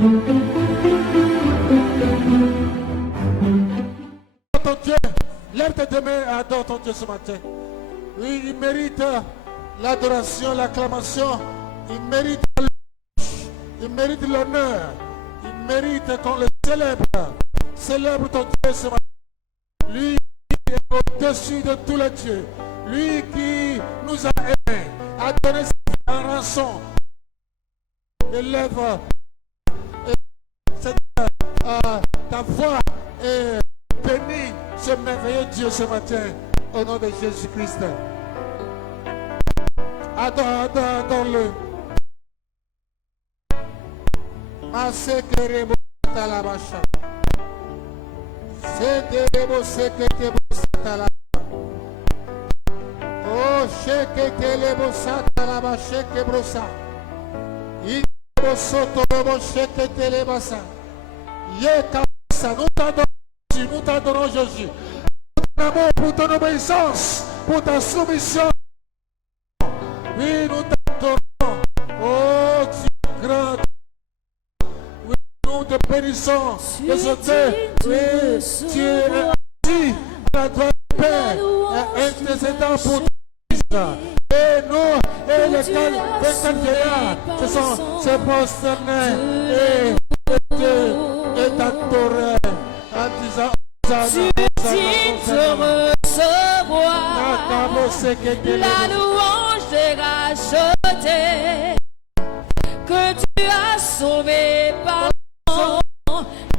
Ton Dieu, lève tes deux mains et adore ton Dieu ce matin. Oui, il mérite l'adoration, l'acclamation. Il mérite l'honneur. Il mérite qu'on le célèbre. Célèbre ton Dieu ce matin. Lui qui est au-dessus de tous les dieux. Lui qui nous a aimés, a donné sa vie en rançon. Élève ta voix et bénis ce merveilleux Dieu ce matin au nom de Jésus-Christ. Adore-le. Masekerebo talabasha. Sekerebo seketebo satalaba. Oh, sheketelebo satalaba shekebrosa. Ikebo sotorobo sheketelebasa. Yekabasa. Nous t'adorons Jésus. Pour ton amour, pour ton obéissance, pour ta soumission. Oui, nous t'adorons. Oh, tu es grand. Oui, nous te bénissons de ce Dieu. Oui, tu es assis à la droite du Père, intercédant pour ton Fils. Et nous, et les 24 vieillards, se prosternés et t'adorer en disant tu es digne de recevoir la louange des rachetés que tu as sauvé par le sang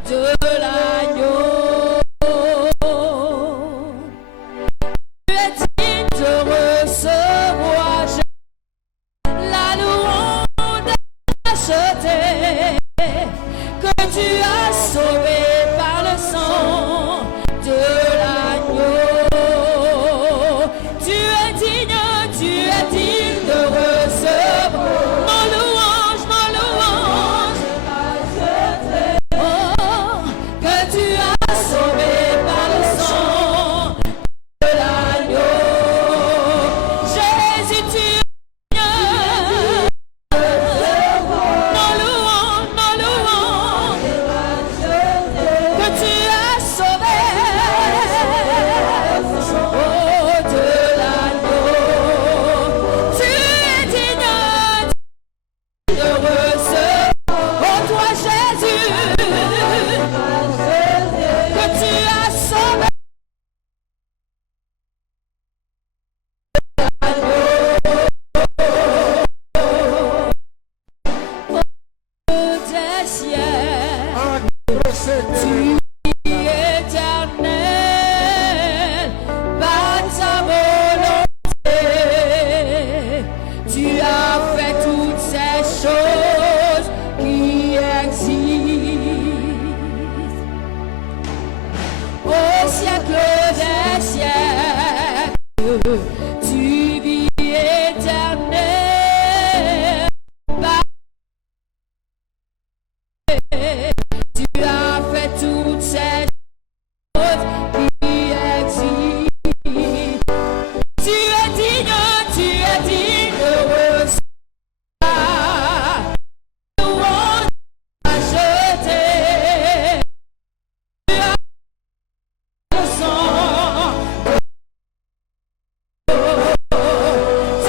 de l'agneau. Tu es digne de recevoir la louange des rachetés que tu as sauvé par le sang de l'agneau. Tu es digne de recevoir mon louange, oh, que tu as sauvé par le sang de l'agneau. Jésus, tu es digne, mon louange, que tu as sauvé, oh, de l'agneau. Tu es digne de recevoir, oh toi Jésus, que tu as sauvé des ciels. Tu es éternel par ta volonté. Tu as fait toutes ces choses qui existent. Au siècle des siècles, tu vis éternel. Tu as fait toutes ces choses qui existent. Tu es digne de recevoir la louange rachetée. Tu as le sang.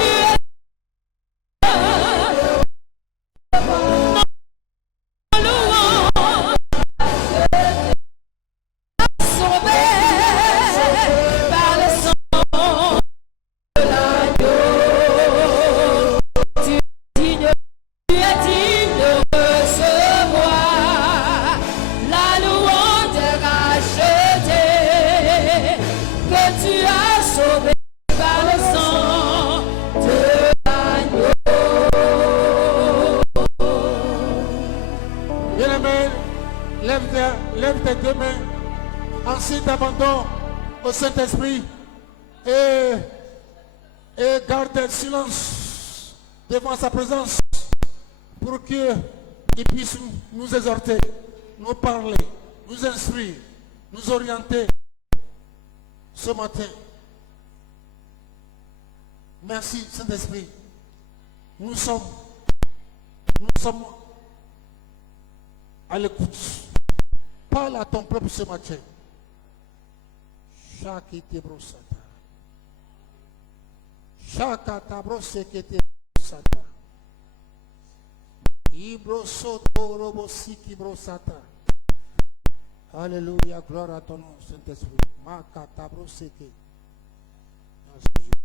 Tu es louange sauvé par le sang de l'agneau. Tu es digne de recevoir la louange des rachetés que tu as sauvé par le sang de l'agneau. Bien-aimé, lève tes deux mains en signe d'abandon au Saint-Esprit et garde le silence devant sa présence pour qu'il puisse nous exhorter, nous parler, nous instruire, nous orienter ce matin. Merci Saint-Esprit. Nous sommes à l'écoute. Parle à ton peuple ce matin. Chaque été brossata. Chaque tabrose qui était brossata. Ibrosoto robosiki brossata. Alléluia, gloire à ton nom, Saint-Esprit. Maka tabroseke. Merci Jésus.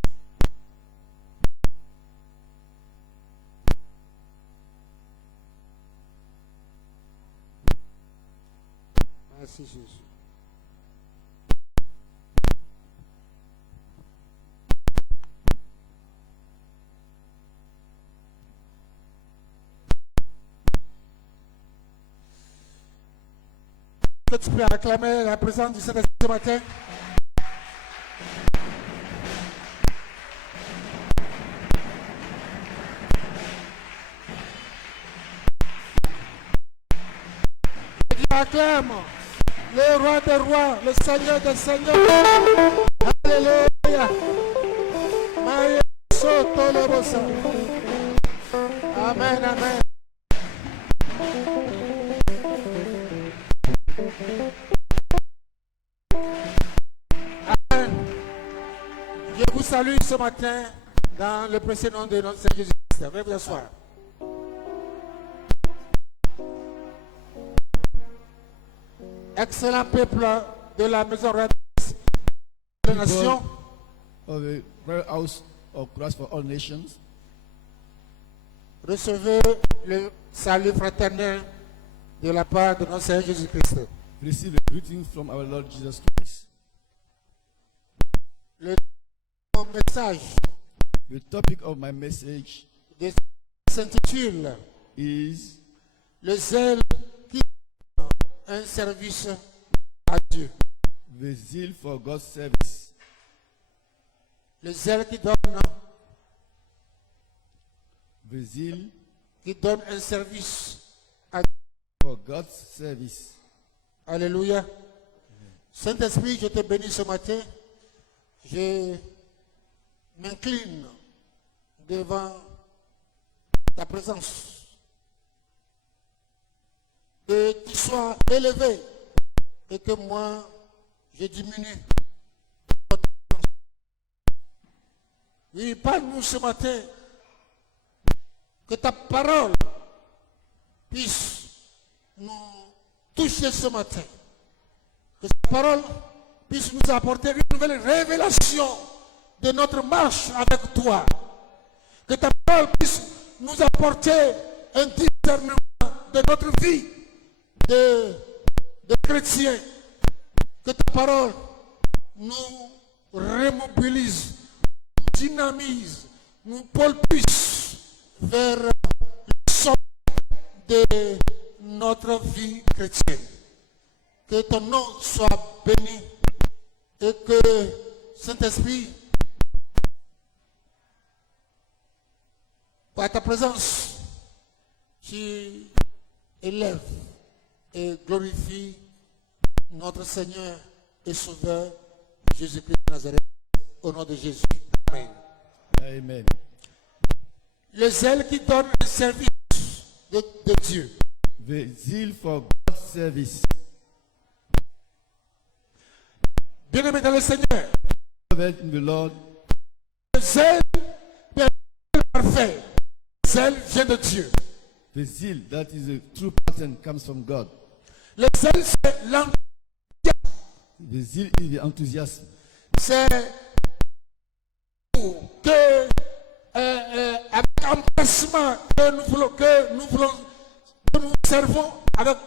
Merci Jésus. Que tu peux acclamer la présence du Saint-Esprit ce matin? Acclame le roi des rois, le Seigneur des seigneurs. Alléluia. Maïe soto le bossa. Amen, amen. Amen. Je vous salue ce matin dans le précieux nom de notre Seigneur Jésus-Christ. Veuillez vous asseoir. Excellent peuple de la maison royale de la nation. Of the very house of Christ for all nations. Recevez le salut fraternel de la part de notre Seigneur Jésus-Christ. Receive a greeting from our Lord Jesus Christ. Le message The topic of my message s'intitule is le zèle qui donne un service à Dieu. the zeal for God's service. Le zèle qui donne The zeal un service à for God's service. Alléluia. Saint-Esprit, je te bénis ce matin. Je m'incline devant ta présence. Que tu sois élevé et que moi, je diminue. Oui, parle-nous ce matin. Que ta parole puisse nous toucher ce matin. Que ta parole puisse nous apporter une nouvelle révélation de notre marche avec toi. Que ta parole puisse nous apporter un discernement de notre vie de chrétiens. Que ta parole nous remobilise, nous dynamise, nous propulse vers le sommet de notre vie chrétienne. Que ton nom soit béni et que Saint-Esprit, par ta présence, tu élèves et glorifies notre Seigneur et Sauveur Jésus-Christ de Nazareth, au nom de Jésus. Amen. Amen. Le zèle qui donne un service de Dieu. The zeal for God's service. Bien-aimé dans le Seigneur, Beloved in the Lord, le zèle parfait. Le zèle vient de Dieu. the zeal that is a true pattern comes from God. Le zèle, c'est l'enthousiasme. The zeal is the enthusiasm. C'est que avec empressement que nous servons avec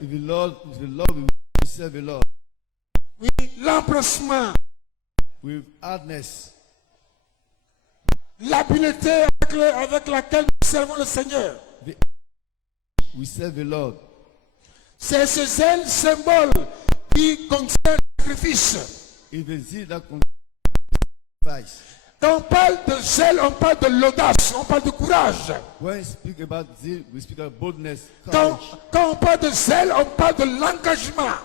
If the Lord will serve the Lord oui, l'empressement, with hardness, l'habileté avec laquelle nous servons le Seigneur. we serve the Lord. C'est ce zèle symbole qui contient le sacrifice. It's the zeal that sacrifice. Quand on parle de zèle, on parle de l'audace, on parle de courage. When we speak about zeal, we speak about boldness, Quand courage. on parle de zèle, on parle de l'engagement.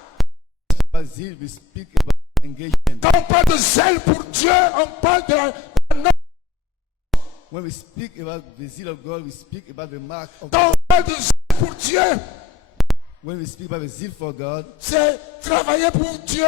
About zeal, we speak about engagement. Quand on parle de zèle pour Dieu, on parle de la When we speak about the zeal of God, we speak about the mark of Quand on parle de zèle pour Dieu, When we speak about the zeal for God, c'est travailler pour Dieu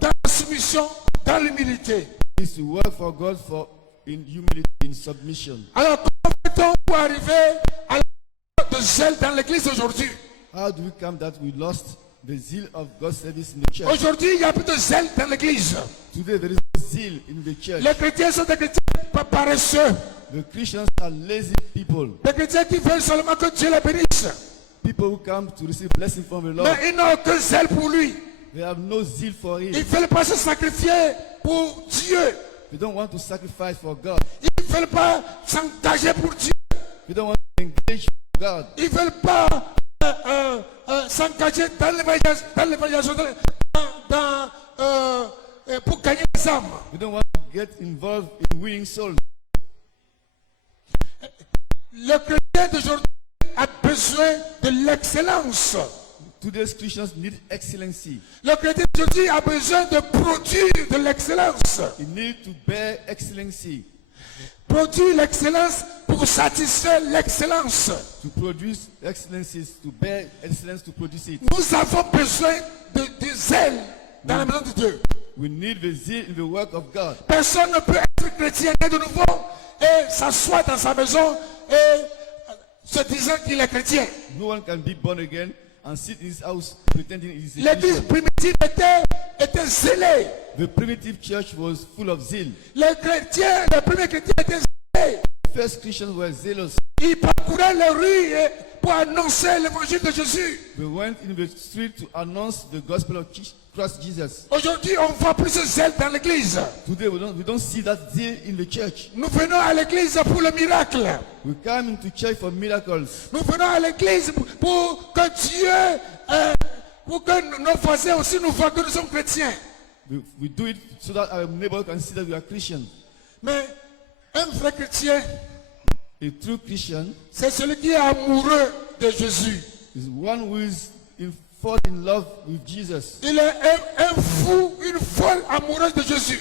dans la soumission, dans l'humilité. is to work for God for in humility, in submission. Alors, comment fait-on pour arriver à la de zèle dans l'église aujourd'hui? How do we come that we lost the zeal of God's service in the church? Aujourd'hui, il n'y a plus de zèle dans l'église. Today there is no zeal in the church. Les chrétiens sont des chrétiens paresseux. The Christians are lazy people. Des chrétiens qui veulent seulement que Dieu les bénisse. People who come to receive blessing from the Lord. Mais ils n'ont aucun zèle pour lui. They have no zeal for Him. Ils ne veulent pas se sacrifier pour Dieu. They don't want to sacrifice for God. Ils ne veulent pas s'engager pour Dieu. They don't want to engage for God. Ils ne veulent pas s'engager dans l'évangélisation pour gagner les âmes. They don't want to get involved in winning souls. Le chrétien d'aujourd'hui a besoin de l'excellence. Today's Christians need excellency. Le chrétien d'aujourd'hui a besoin de produire de l'excellence. They need to bear excellency. Produire l'excellence pour satisfaire l'excellence. To produce excellence is to bear excellence to produce it. Nous avons besoin de zèle dans la maison de Dieu. We need the zeal in the work of God. Personne ne peut être chrétien né de nouveau et s'asseoir dans sa maison et se disant qu'il est chrétien. No one can be born again and sit in his house pretending he is a L'église Christian. primitive était zélée. The primitive church was full of zeal. Les premiers chrétiens étaient zélés. First Christians were zealous. Ils parcouraient les rues pour annoncer l'évangile de Jésus. They went in the street to announce the gospel of Christ Jesus. Aujourd'hui, on voit plus de zèle dans l'église. Today we don't see that zeal in the church. Nous venons à l'église pour le miracle. We come into church for miracles. Nous venons à l'église pour que Dieu, pour que nos voisins aussi nous voient que nous sommes chrétiens. We do it so that our neighbor can see that we are Christians. Mais un vrai chrétien, A true Christian c'est celui qui est amoureux de Jésus. is one who is fall in love with Jesus. Il est un fou, une folle amoureuse de Jésus.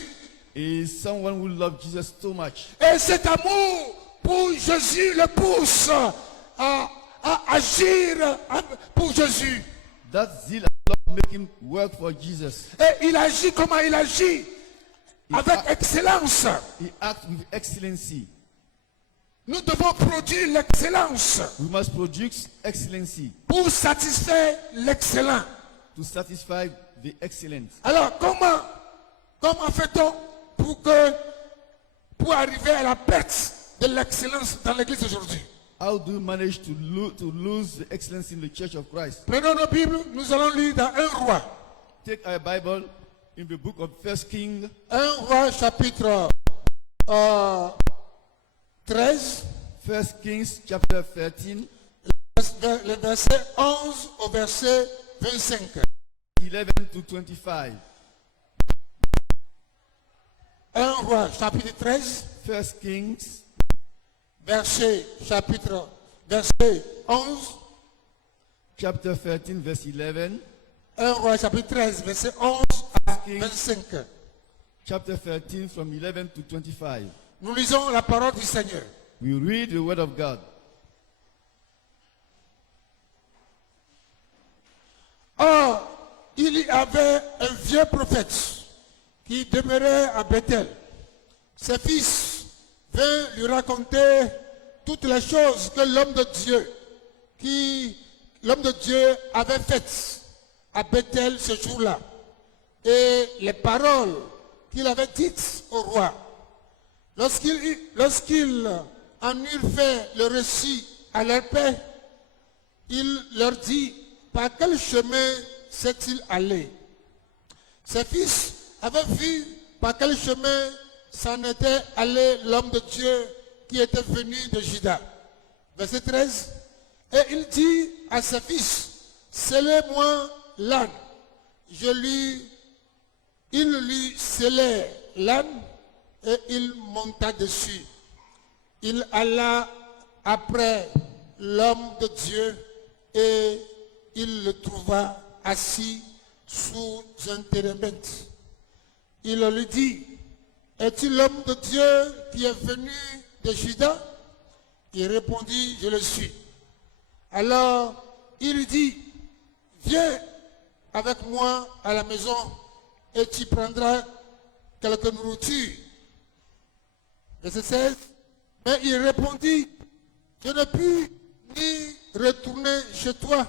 He is someone who loves Jesus so much. Et cet amour pour Jésus le pousse à agir pour Jésus. That zeal and love make him work for Jesus. Et il agit comment il agit? Avec excellence. He acts with excellency. Nous devons produire l'excellence We must produce excellency pour satisfaire l'excellent. to satisfy the excellent. Alors comment fait-on pour arriver à la perte de l'excellence dans l'église aujourd'hui? How do you manage to lose the excellence in the church of Christ? Prenons nos Bibles, nous allons lire dans 1 Roi. Take our Bible in the book of 1 Kings. 1 Roi chapitre 13, 1 Kings chapter 13, le verset 11 au verset 25. 11 to 25. 1 Roi chapitre 13, 1 Kings verset 11. chapter 13 verse 11. 1 Roi chapitre 13, verset 11 à 25. Chapter 13 from 11 to 25. Nous lisons la parole du Seigneur. We read the word of God. Or, il y avait un vieux prophète qui demeurait à Bethel. Ses fils vinrent lui raconter toutes les choses que l'homme de Dieu avait faites à Bethel ce jour-là, et les paroles qu'il avait dites au roi. Lorsqu'ils en eurent fait le récit à leur père, il leur dit: par quel chemin s'est-il allé? Ses fils avaient vu par quel chemin s'en était allé l'homme de Dieu qui était venu de Juda. Verset 13. Et il dit à ses fils: scellez-moi l'âne. Il lui scellait l'âne et il monta dessus. Il alla après l'homme de Dieu et il le trouva assis sous un térébinthe. Il lui dit: es-tu l'homme de Dieu qui est venu de Juda? Il répondit: je le suis. Alors il lui dit, viens avec moi à la maison et tu prendras quelque nourriture. Verset 16. Mais il répondit, je ne puis ni retourner chez toi,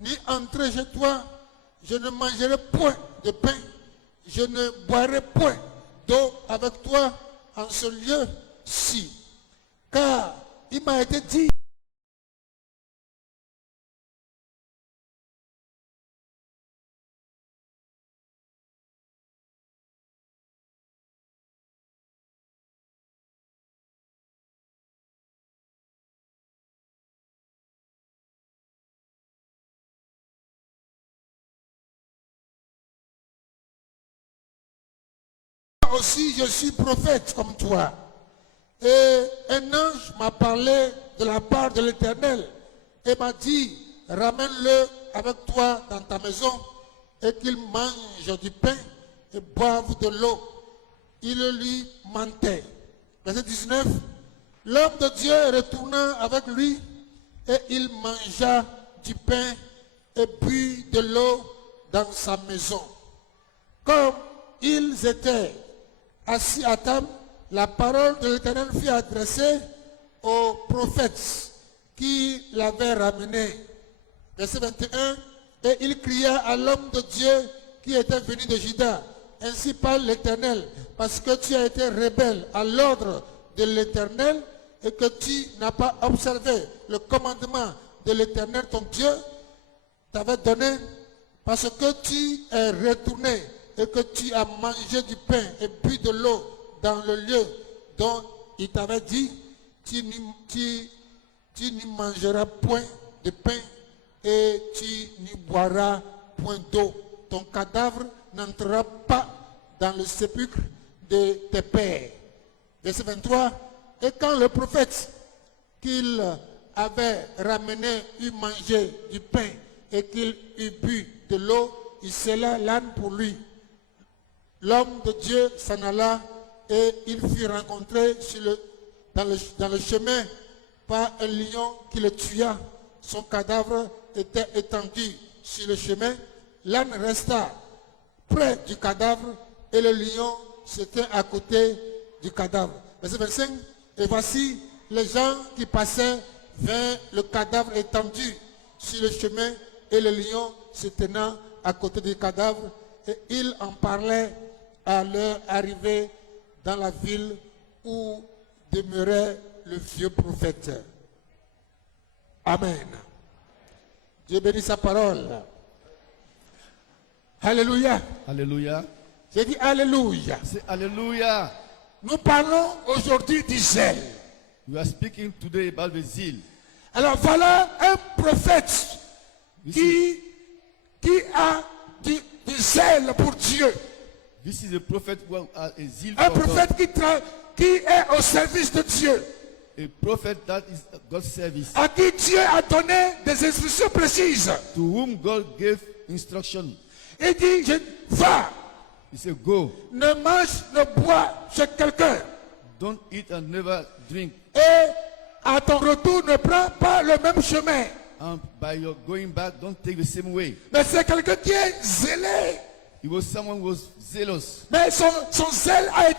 ni entrer chez toi. Je ne mangerai point de pain, je ne boirai point d'eau avec toi en ce lieu-ci. Car il m'a été dit, aussi je suis prophète comme toi. Et un ange m'a parlé de la part de l'Éternel et m'a dit, ramène-le avec toi dans ta maison et qu'il mange du pain et boive de l'eau. Il lui mentait. Verset 19. L'homme de Dieu retourna avec lui et il mangea du pain et but de l'eau dans sa maison. Comme ils étaient assis à table, la parole de l'Éternel fut adressée au prophète qui l'avait ramené. Verset 21. Et il cria à l'homme de Dieu qui était venu de Juda. Ainsi parle l'Éternel, parce que tu as été rebelle à l'ordre de l'Éternel et que tu n'as pas observé le commandement de l'Éternel ton Dieu t'avait donné, parce que tu es retourné et que tu as mangé du pain et bu de l'eau dans le lieu dont il t'avait dit, tu n'y mangeras point de pain et tu n'y boiras point d'eau. Ton cadavre n'entrera pas dans le sépulcre de tes pères. Verset 23. Et quand le prophète qu'il avait ramené eut mangé du pain et qu'il eut bu de l'eau, il scella l'âne pour lui. L'homme de Dieu s'en alla et il fut rencontré dans le chemin par un lion qui le tua. Son cadavre était étendu sur le chemin. L'âne resta près du cadavre et le lion se tint à côté du cadavre. Verset 25. Et voici les gens qui passaient vers le cadavre étendu sur le chemin et le lion se tenant à côté du cadavre, et ils en parlaient à leur arrivée dans la ville où demeurait le vieux prophète. Amen. Dieu bénit sa parole. Alléluia. Alléluia. J'ai dit Alléluia. C'est Alléluia. Nous parlons aujourd'hui du zèle. We are speaking today about the zeal. Alors voilà un prophète qui a du zèle pour Dieu. This is a prophet who has a zeal Un for prophète God. qui est au service de Dieu. A prophet that is God's service. À qui Dieu a donné des instructions précises. To whom God gave instruction. Il dit, va. He said, go. Ne mange, ne bois chez quelqu'un. Don't eat and never drink. Et à ton retour, ne prends pas le même chemin. And by your going back, don't take the same way. Mais c'est quelqu'un qui est zélé. He was someone who was zealous. Mais son zèle a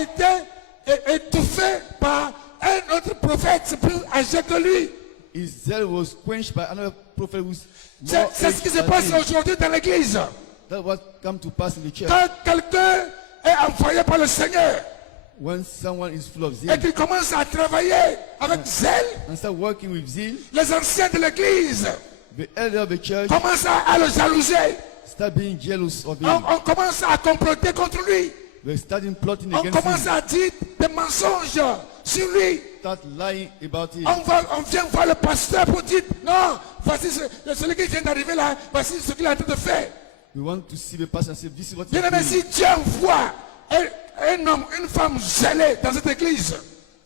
été étouffé par un autre prophète plus âgé que lui. His zeal was quenched by another prophet who's more C'est ce qui se aged passe than him. aujourd'hui dans l'église. That's what come to pass in the church. Quand quelqu'un est envoyé par le Seigneur When someone is full of et zeal qu'il commence à travailler avec zèle, and start working with zeal, les anciens de l'église the elder of the church commencent à le jalouser. start being jealous of him. On commence à comploter contre lui. They starting plotting On against commence him. à dire des mensonges sur lui. Start lying about him. On vient voir le pasteur pour dire, non, voici celui qui vient d'arriver là, voici ce qu'il est en train de faire. We want to see the pastor and say, this is what he's Bien aimé, doing. si Dieu envoie un homme, une femme zélée dans cette église,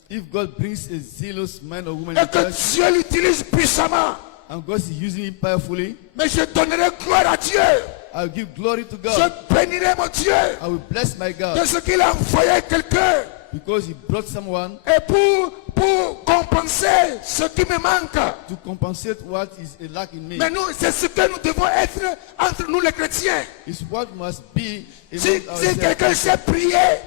If God brings a zealous man or woman et in que church, Dieu l'utilise puissamment, and God is using him powerfully, mais je donnerai gloire à Dieu. I'll give glory to God. Je bénirai mon Dieu I will bless my de God ce qu'il a envoyé quelqu'un. because he brought someone Et pour qu'on compenser ce qui me manque. to compensate what is a lack in me. Mais nous, c'est ce que nous devons être entre nous les chrétiens. It's what must be Si, among si quelqu'un ourselves. sait prier,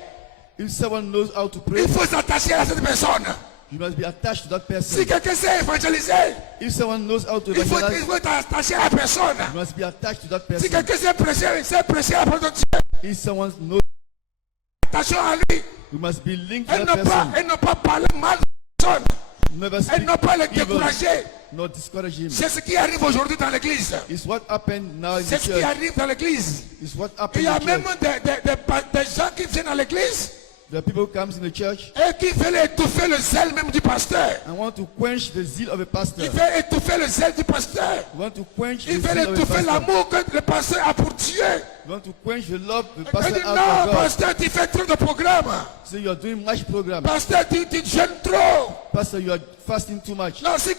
If someone knows how to pray, il faut s'attacher à cette personne. you must be attached to that Si person. quelqu'un sait évangéliser, If someone knows how to il faut evangelize, être attaché à la personne. you must be attached to that Si person. quelqu'un sait prêcher la parole de Dieu, If someone knows, attention à lui. you must be linked to Elle that ne person. pas parler mal de la personne. Never Elle speak ne pas le evil, décourager. nor discourage him. C'est ce qui arrive aujourd'hui dans l'église. It's what happened now in C'est the ce qui church. arrive dans l'église. It's what Il happened y a in the même church. des gens qui viennent dans l'église The people comes in the church et qui veulent étouffer le zèle même du pasteur. and want to quench the zeal of a pastor. Ils veulent étouffer le zèle du pasteur. Want to quench the Ils veulent zeal of a étouffer pastor. l'amour que le pasteur a pour Dieu. Want to quench the love the Il pastor dit has non, for God. pasteur, tu fais trop de programmes. So you are doing much program. Pasteur, tu jeûnes trop. Pastor, you are fasting too much. Non, si un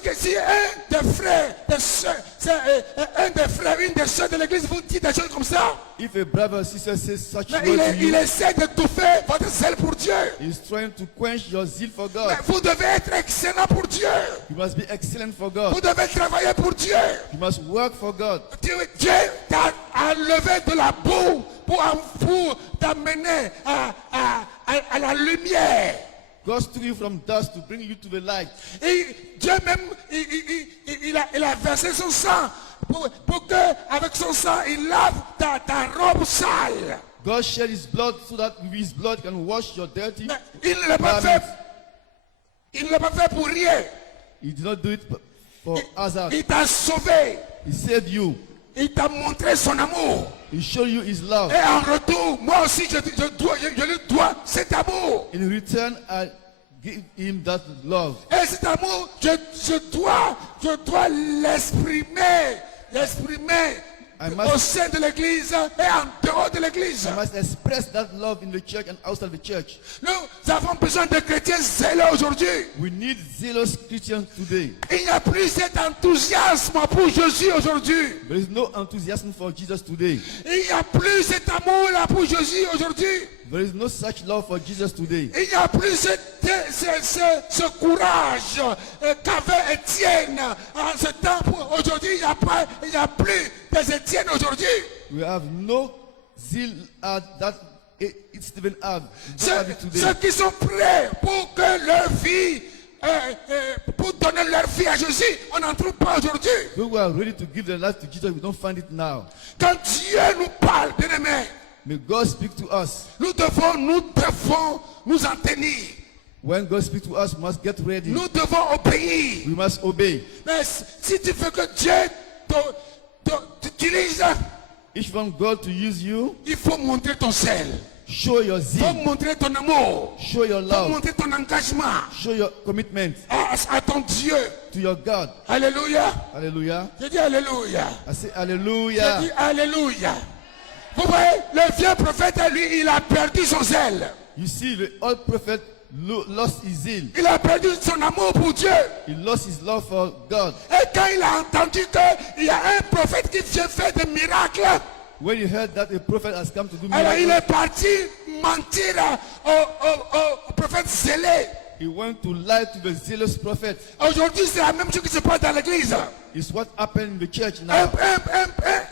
des frères, des sœurs, un des frères, une des sœurs de l'église vous dit des choses comme ça, If a brother or sister says such mais words to il you, essaie d'étouffer votre zèle pour Dieu. he's trying to quench your zeal for God. Mais vous devez être excellent pour Dieu. You must be excellent for Vous God. devez travailler pour Dieu. You must work for God. Dieu t'a enlevé de la boue pour t'amener à la lumière. God took you from dust to bring you to the light. Et Dieu même, il a versé son sang pour que, avec son sang, il lave ta robe sale. God shed his blood so that with his blood can wash your dirty Mais il ne l'a pas fait. garments. Il ne l'a pas fait pour rien. He did not do it for hazard. Il t'a sauvé. He saved you. Il t'a montré son amour. He showed you his love. Et en retour, moi aussi, je lui dois cet amour. In return, I give him that love. Et cet amour, je dois l'exprimer I must- au sein de l'église et en dehors de l'église. I must express that love in the church and outside the church. Nous avons besoin de chrétiens zélés aujourd'hui. We need zealous Christians today. Il n'y a plus cet enthousiasme pour Jésus aujourd'hui. There is no enthusiasm for Jesus today. Il n'y a plus cet amour-là pour Jésus aujourd'hui. There is no such love for Jesus today. Il n'y a plus ce courage qu'avait Étienne en ce temps. Aujourd'hui, il n'y a plus des Étienne aujourd'hui. We have no zeal that Stephen had. We don't have it Ceux today. qui sont prêts pour que leur vie, pour donner leur vie à Jésus, on n'en trouve pas aujourd'hui. Those who are ready to give their life to Jesus, we don't find it now. Quand Dieu nous parle, bien-aimés, May God speak to us. nous devons nous en tenir. When God speaks to us, we must get ready. Nous devons obéir. We must obey. Mais si tu veux que Dieu t'utilise, If you want God to use you, il faut montrer ton zèle. show your Il faut zeal, montrer ton amour. show your Il faut love, montrer ton engagement show your commitment à ton Dieu. to your God. Alléluia. Hallelujah. Je dis Alléluia. I say Je hallelujah. dis Alléluia. Vous voyez, le vieux prophète, lui, il a perdu son zèle. You see, the old prophet lost his zeal. Il a perdu son amour pour Dieu. He lost his love for God. Et quand il a entendu qu'il y a un prophète qui vient faire des miracles, When he heard that a prophet has come to do alors il miracles, est parti mentir au prophète zélé. he went to lie to the zealous prophet. Aujourd'hui, c'est la même chose qui se passe dans l'église. It's what happened in the church Un, now.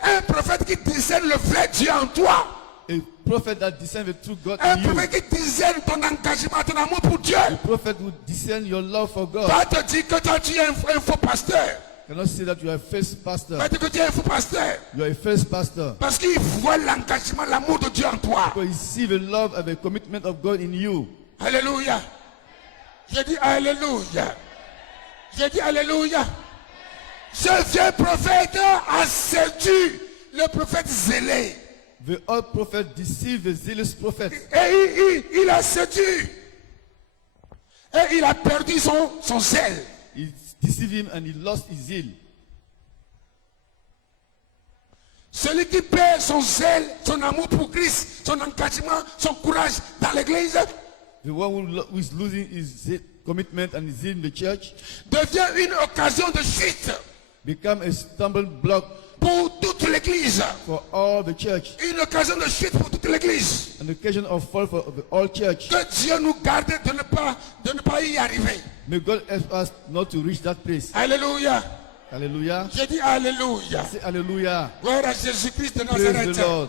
un prophète qui discerne le vrai Dieu en toi. A prophet that discerns the true God Un in you. prophète qui discerne ton engagement, ton amour pour Dieu. A prophet who discerns your love for God. Va te dire que toi tu es un faux pasteur. Cannot say that you are a first pastor. Va te dire que tu es un faux pasteur. You are a first pastor. Parce qu'il voit l'engagement, l'amour de Dieu en toi. Because you see the love and the commitment of God in you. Alléluia. J'ai dit Alléluia. J'ai dit Alléluia. Ce vieux prophète a séduit le prophète zélé. The old prophet deceived the zealous prophet. Et il a séduit. Et il a perdu son zèle. He deceived him and he lost his zeal. Celui qui perd son zèle, son amour pour Christ, son engagement, son courage dans l'église, The one who is losing his commitment and his zeal in the church devient une occasion de chute. become a stumbling block pour toute l'église. for all the church. Une occasion de chute pour toute l'église. An occasion of fall for the all church. Que Dieu nous garde de ne pas y arriver. May God help us not to reach that place. Alléluia. Hallelujah. Je dis Alléluia. Say hallelujah. Gloire à Jésus-Christ de Praise Nazareth. the Lord.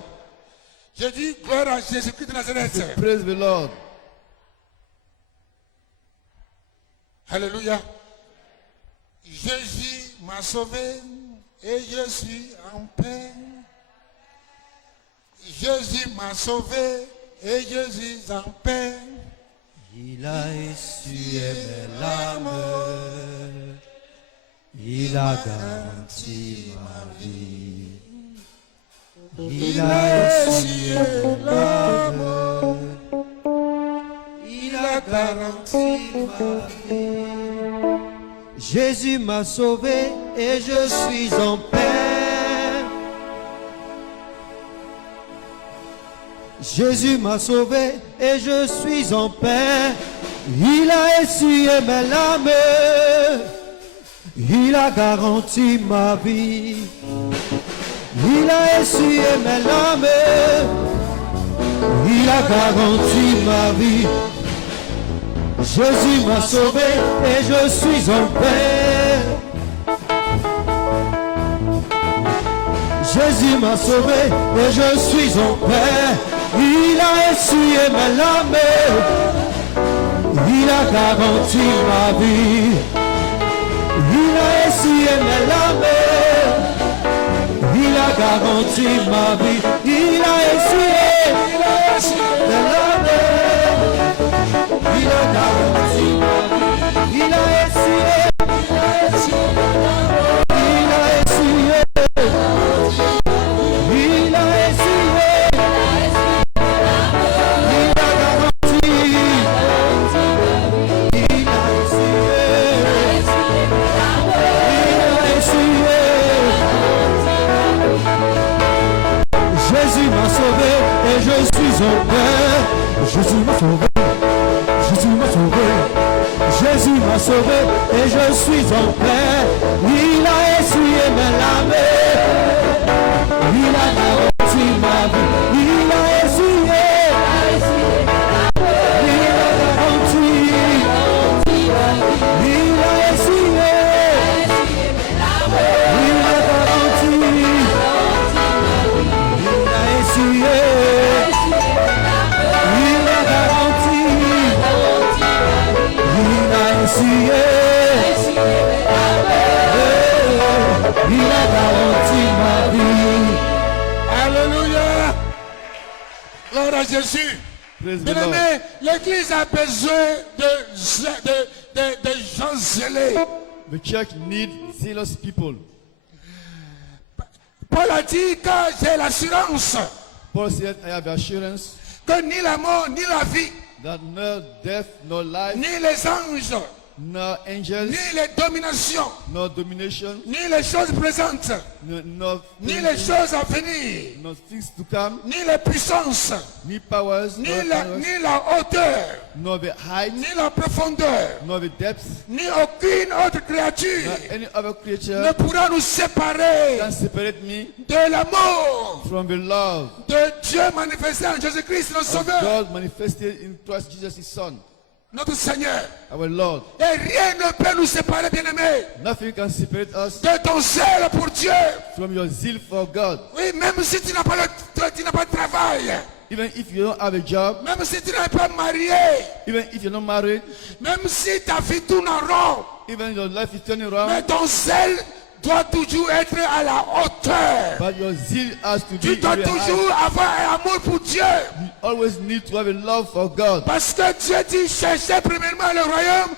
Je dis gloire à Jésus-Christ de Nazareth. Praise the Lord. Alléluia. Jésus m'a sauvé et je suis en paix. Jésus m'a sauvé et je suis en paix. Il a essuyé mes larmes, il a garanti ma vie. Il a essuyé mes larmes, il a garanti ma vie. Jésus m'a sauvé et je suis en paix. Jésus m'a sauvé et je suis en paix. Il a essuyé mes larmes, il a garanti ma vie. Il a essuyé mes larmes, il a garanti ma vie. Jésus m'a sauvé et je suis en paix. Jésus m'a sauvé et je suis en paix. Il a essuyé mes larmes, il a garanti ma vie. Il a essuyé mes larmes, il a garanti ma vie. Il a essuyé mes larmes, il a garanti ma vie. Il a essuyé, il a essuyé, il a essuyé, il a garanti, il a essuyé. Jésus m'a sauvé et je suis en paix. Jésus m'a sauvé. Jésus m'a sauvé, Jésus m'a sauvé et je suis en paix. Il a essuyé mes larmes, il a garanti ma vie. Il a essuyé, il a garanti, il a essuyé, il a garanti, il a essuyé. Il a garanti ma vie. Alléluia. Gloire à Jésus. Praise the Bien Lord. aimé, l'église a besoin de gens zélés. The church needs zealous people. Paul a dit que j'ai l'assurance Paul said, I have assurance que ni la mort, ni la vie, that no death, no life, ni les anges, no angels, ni les dominations, no domination, ni les choses présentes, no ni les choses à venir, no things to come, ni les puissances, ni powers, ni no la, powers, ni la hauteur, no the height, ni la profondeur, no the depth, ni aucune autre créature no any other ne creature pourra nous séparer can separate me de l'amour from the love de Dieu manifesté en Jésus-Christ, notre of Sauveur, God manifested in Christ Jesus, His Son, notre Seigneur. our Lord. Et rien ne peut nous séparer, bien-aimés, Nothing can separate us de ton zèle pour Dieu. from your zeal for God. Oui, même si tu n'as pas, tu n'as pas de travail, Even if you don't have a job, même si tu n'es pas marié, even if you're not married, même si ta vie tourne en rond, even your life is turning mais around, ton zèle doit toujours être à la hauteur. but your zeal has to be Tu dois very high. toujours avoir un amour pour Dieu. You always need to have a love for God. Parce que Dieu dit, cherchez premièrement le royaume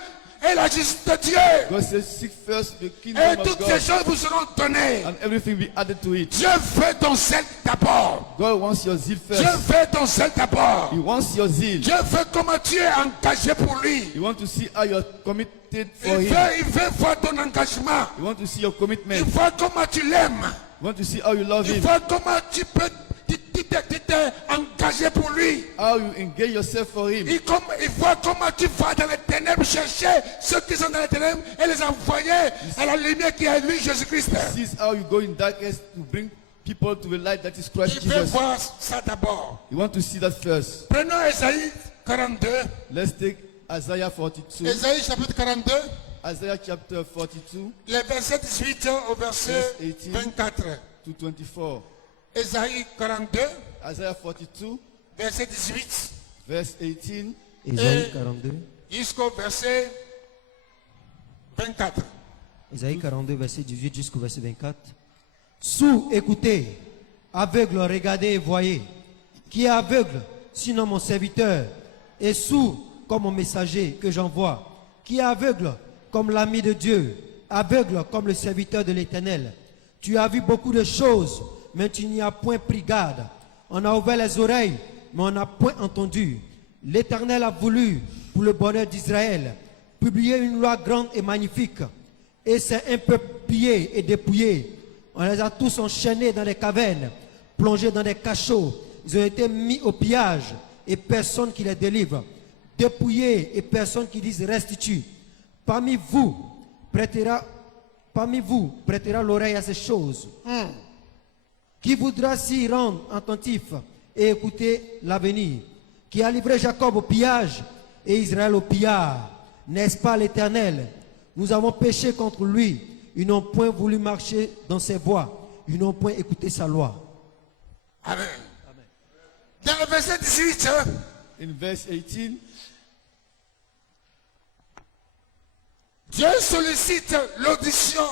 et la justice de Dieu. God says, seek first the Et kingdom of toutes ces God, choses vous seront données. and everything be added to it. Dieu veut ton zèle d'abord. God wants your zeal Dieu first. veut ton zèle d'abord. He wants your zeal. Dieu veut comment tu es engagé pour lui. He wants to see how you're committed for Il Him. veut voir ton engagement. He wants to see your Il commitment. veut comment tu l'aimes. He wants to see how you love Il Him. veut comment tu peux t'es engagé pour lui. How you engage yourself for him. Il voit comment tu vas dans les ténèbres chercher ceux qui sont dans les ténèbres et les envoyer à la lumière qui est lui, Jésus-Christ. This is how you go in darkness to bring people to the light that is Christ Il veut Jesus. voir ça d'abord. You want to see that first. Prenons Ésaïe 42. Let's take Isaiah 42. Ésaïe chapitre 42. Isaiah chapter 42 Les versets 18 au verset Verse 18. 24. to 24. Ésaïe 42, Isaiah 42, verset 18 verse 18 Ésaïe 42. jusqu'au verset 24. Ésaïe 42, verset 18 jusqu'au verset 24. Sourds, écoutez. Aveugles, regardez et voyez. Qui est aveugle, sinon mon serviteur, et sourd comme mon messager que j'envoie. Qui est aveugle comme l'ami de Dieu, aveugle comme le serviteur de l'Éternel. Tu as vu beaucoup de choses, mais tu n'y as point pris garde. On a ouvert les oreilles, mais on n'a point entendu. L'Éternel a voulu, pour le bonheur d'Israël, publier une loi grande et magnifique. Et c'est un peu pillé et dépouillé. On les a tous enchaînés dans des cavernes, plongés dans des cachots. Ils ont été mis au pillage et personne qui les délivre. Dépouillés et personne qui dise restitue. Parmi vous prêtera l'oreille à ces choses. Qui voudra s'y rendre attentif et écouter l'avenir? Qui a livré Jacob au pillage et Israël au pillard? N'est-ce pas l'Éternel? Nous avons péché contre lui. Ils n'ont point voulu marcher dans ses voies. Ils n'ont point écouté sa loi. Amen. Dans le verset 18, in verse 18, Dieu sollicite l'audition.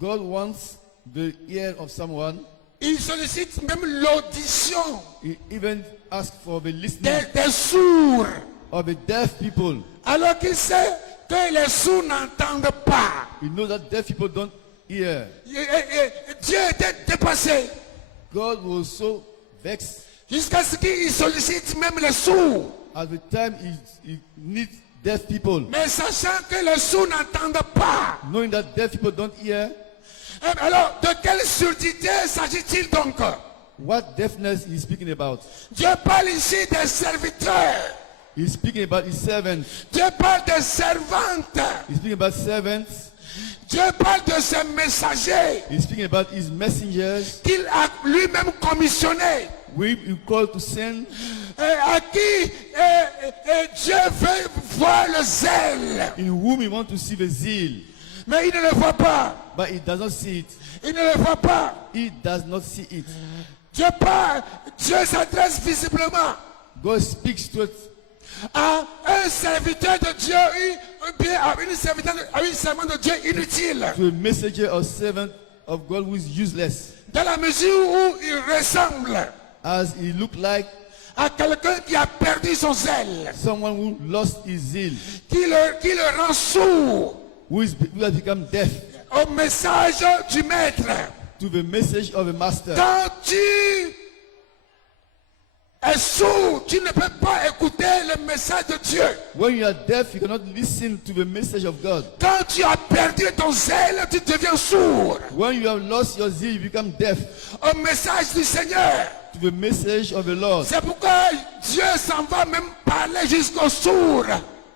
God wants the ear of someone. Il sollicite même l'audition He even asks for the listening des sourds. of the deaf people. Alors qu'il sait que les sourds n'entendent pas. We know that deaf people don't hear. Dieu était dépassé God was so vexed jusqu'à ce qu'il sollicite même les sourds. at the time he needs deaf people. Mais sachant que les sourds n'entendent pas. Knowing that deaf people don't hear, Alors, de quelle surdité s'agit-il donc? what deafness is speaking about? Dieu parle ici des serviteurs. He's speaking about his servants. Dieu parle des servantes. He's speaking about servants. Dieu parle de ses messagers He's speaking about his messengers. qu'il a lui-même commissionnés. We called to send, À qui Dieu veut voir le zèle. in whom he wants to see the zeal. Mais il ne le voit pas. But he does not see it. Il ne le voit pas. He does not see it. Dieu parle. Dieu s'adresse visiblement God speaks to it à un serviteur de Dieu ou bien à une servante de Dieu inutile. to a messenger or servant of God who is useless, Dans la mesure où il ressemble as he looked like à quelqu'un qui a perdu son zèle, someone who lost his zeal, qui le rend sourd who has become deaf au message du maître. to the message of a master. Quand tu es sourd, tu ne peux pas écouter le message de Dieu. When you are deaf, you cannot listen to the message of God. Quand tu as perdu ton zèle, tu deviens sourd When you have lost your zeal, you become deaf au message du Seigneur. to the message of the Lord. C'est pourquoi Dieu s'en va même parler jusqu'aux sourds.